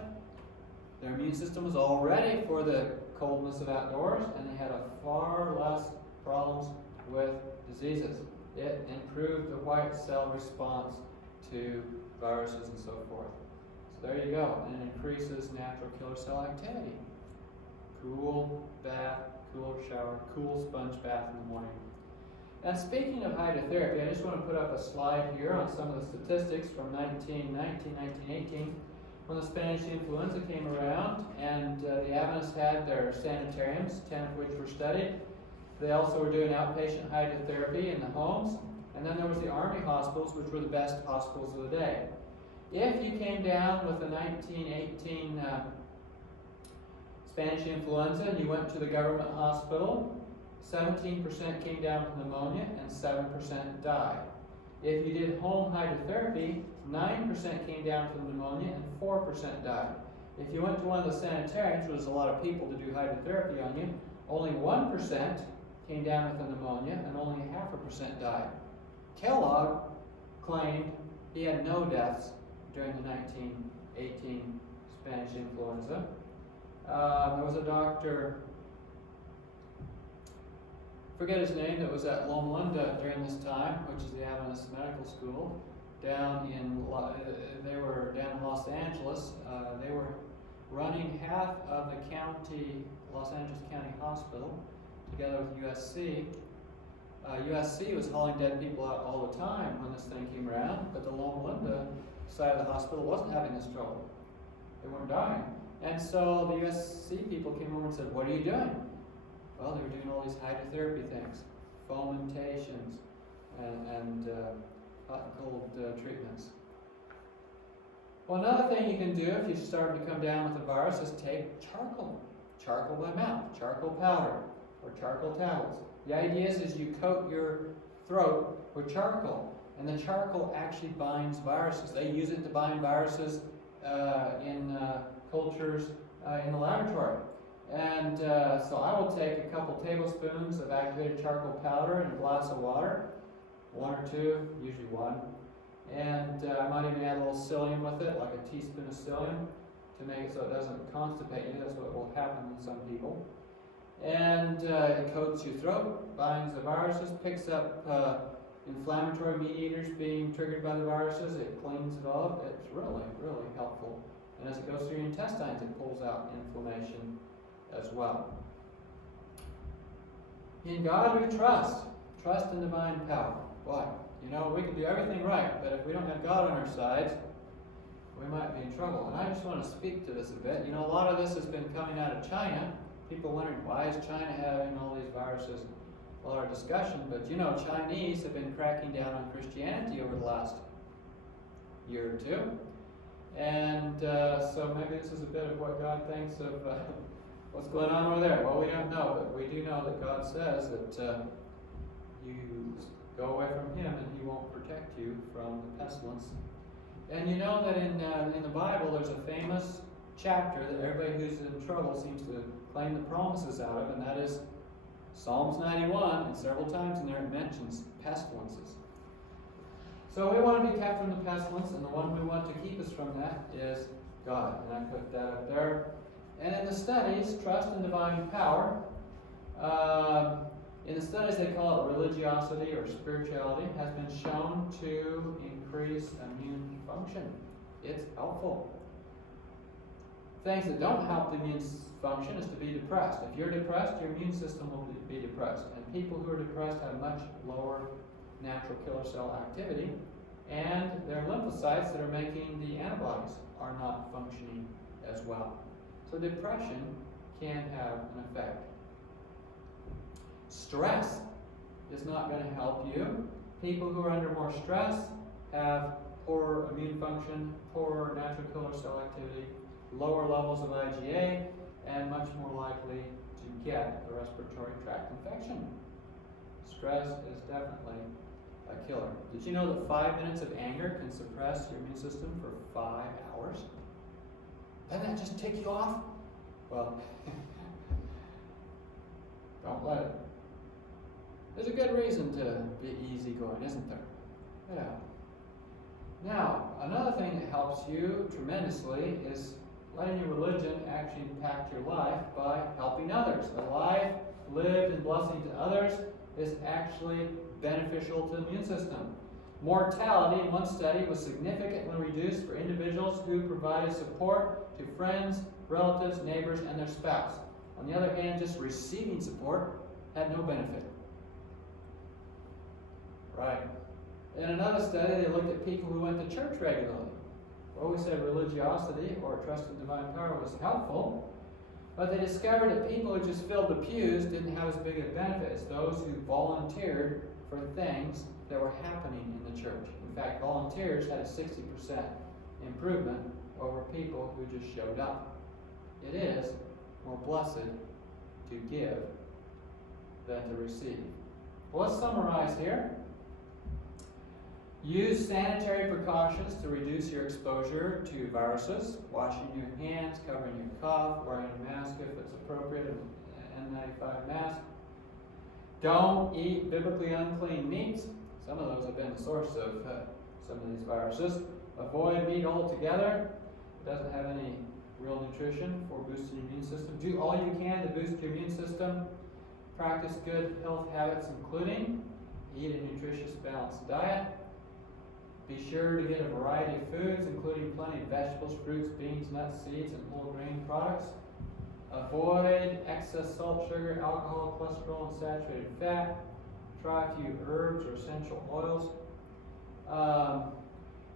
their immune system was all ready for the coldness of outdoors, and they had a far less problems with diseases. It improved the white cell response to viruses and so forth. So there you go, and it increases natural killer cell activity. Cool bath, cool shower, cool sponge bath in the morning. And speaking of hydrotherapy, I just want to put up a slide here on some of the statistics from 1919, 1918, when the Spanish influenza came around, and the Adventists had their sanitariums, 10 of which were studied. They also were doing outpatient hydrotherapy in the homes, and then there was the army hospitals, which were the best hospitals of the day. If you came down with the 1918 Spanish influenza and you went to the government hospital, 17% came down with pneumonia and 7% died. If you did home hydrotherapy, 9% came down from pneumonia and 4% died. If you went to one of the sanitariums, which was a lot of people to do hydrotherapy on you, only 1% came down with a pneumonia and only 0.5% died. Kellogg claimed he had no deaths during the 1918 Spanish influenza. There was a doctor, forget his name, that was at Loma Linda during this time, which is the Adventist Medical School, down in Los Angeles. They were running half of the county, Los Angeles County Hospital, together with USC. USC was hauling dead people out all the time when this thing came around, but the Loma Linda side of the hospital wasn't having this trouble. They weren't dying. And so the USC people came over and said, "What are you doing?" Well, they were doing all these hydrotherapy things, fomentations, and hot and cold treatments. Well, another thing you can do if you start to come down with the virus is take charcoal. Charcoal by mouth, charcoal powder, or charcoal tablets. The idea is you coat your throat with charcoal, and the charcoal actually binds viruses. They use it to bind viruses in cultures in the laboratory. And so I will take a couple tablespoons of activated charcoal powder in a glass of water, 1 or 2, usually 1. And I might even add a little psyllium with it, like a teaspoon of psyllium, to make it so it doesn't constipate you. That's what will happen with some people. And it coats your throat, binds the viruses, picks up inflammatory mediators being triggered by the viruses. It cleans it off. It's really, really helpful. And as it goes through your intestines, it pulls out inflammation as well. In God we trust. Trust in divine power. Why? You know, we can do everything right, but if we don't have God on our side, we might be in trouble. And I just want to speak to this a bit. You know, a lot of this has been coming out of China. People wondering, why is China having all these viruses? A lot of discussion, but you know, Chinese have been cracking down on Christianity over the last year or two. And so maybe this is a bit of what God thinks of what's going on over there. Well, we don't know, but we do know that God says that you go away from Him and He won't protect you from the pestilence. And you know that in the Bible there's a famous chapter that everybody who's in trouble seems to claim the promises out of, and that is Psalms 91, and several times in there it mentions pestilences. So we want to be kept from the pestilence, and the one we want to keep us from that is God. And I put that up there. And in the studies, trust in divine power. In the studies they call it religiosity or spirituality, has been shown to increase immune function. It's helpful. Things that don't help the immune function is to be depressed. If you're depressed, your immune system will be depressed. And people who are depressed have much lower natural killer cell activity, and their lymphocytes that are making the antibodies are not functioning as well. So depression can have an effect. Stress is not going to help you. People who are under more stress have poorer immune function, poorer natural killer cell activity, lower levels of IgA, and much more likely to get a respiratory tract infection. Stress is definitely a killer. Did you know that 5 minutes of anger can suppress your immune system for 5 hours? Doesn't that just tick you off? Well, don't let it. There's a good reason to be easygoing, isn't there? Yeah. Now, another thing that helps you tremendously is letting your religion actually impact your life by helping others. A life lived in blessing to others is actually beneficial to the immune system. Mortality in one study was significantly reduced for individuals who provided support to friends, relatives, neighbors, and their spouse. On the other hand, just receiving support had no benefit. Right. In another study, they looked at people who went to church regularly. Well, we said religiosity or trust in divine power was helpful, but they discovered that people who just filled the pews didn't have as big a benefit as those who volunteered for things that were happening in the church. In fact, volunteers had a 60% improvement over people who just showed up. It is more blessed to give than to receive. Well, let's summarize here. Use sanitary precautions to reduce your exposure to viruses. Washing your hands, covering your cough, wearing a mask if it's appropriate, an N95 mask. Don't eat biblically unclean meats. Some of those have been the source of some of these viruses. Avoid meat altogether. It doesn't have any real nutrition for boosting your immune system. Do all you can to boost your immune system. Practice good health habits, including eat a nutritious, balanced diet. Be sure to get a variety of foods, including plenty of vegetables, fruits, beans, nuts, seeds, and whole grain products. Avoid excess salt, sugar, alcohol, cholesterol, and saturated fat. Try a few herbs or essential oils.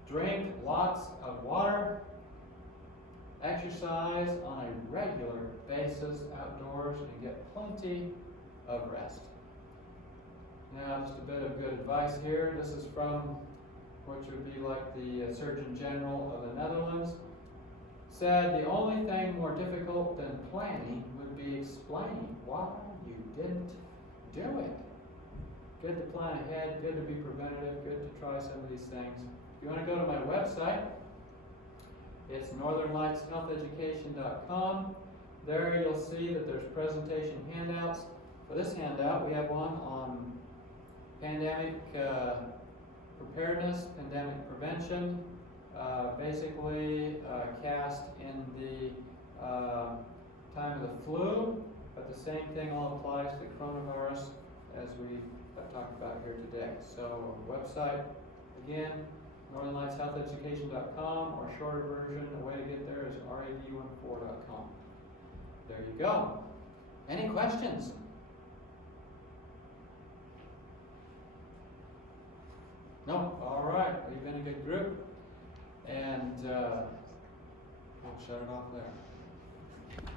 Drink lots of water. Exercise on a regular basis outdoors and get plenty of rest. Now, just a bit of good advice here. This is from which would be like the Surgeon General of the Netherlands, said the only thing more difficult than planning would be explaining why you didn't do it. Good to plan ahead, good to be preventative, good to try some of these things. If you want to go to my website, it's northernlightshealtheducation.com. There you'll see that there's presentation handouts. For this handout, we have one on pandemic preparedness, pandemic prevention, basically cast in the time of the flu, but the same thing all applies to coronavirus as we have talked about here today. So website, again, northernlightshealtheducation.com, or shorter version, the way to get there is rad14.com. There you go. Any questions? No? All right. We've been a good group. And we'll shut it off there.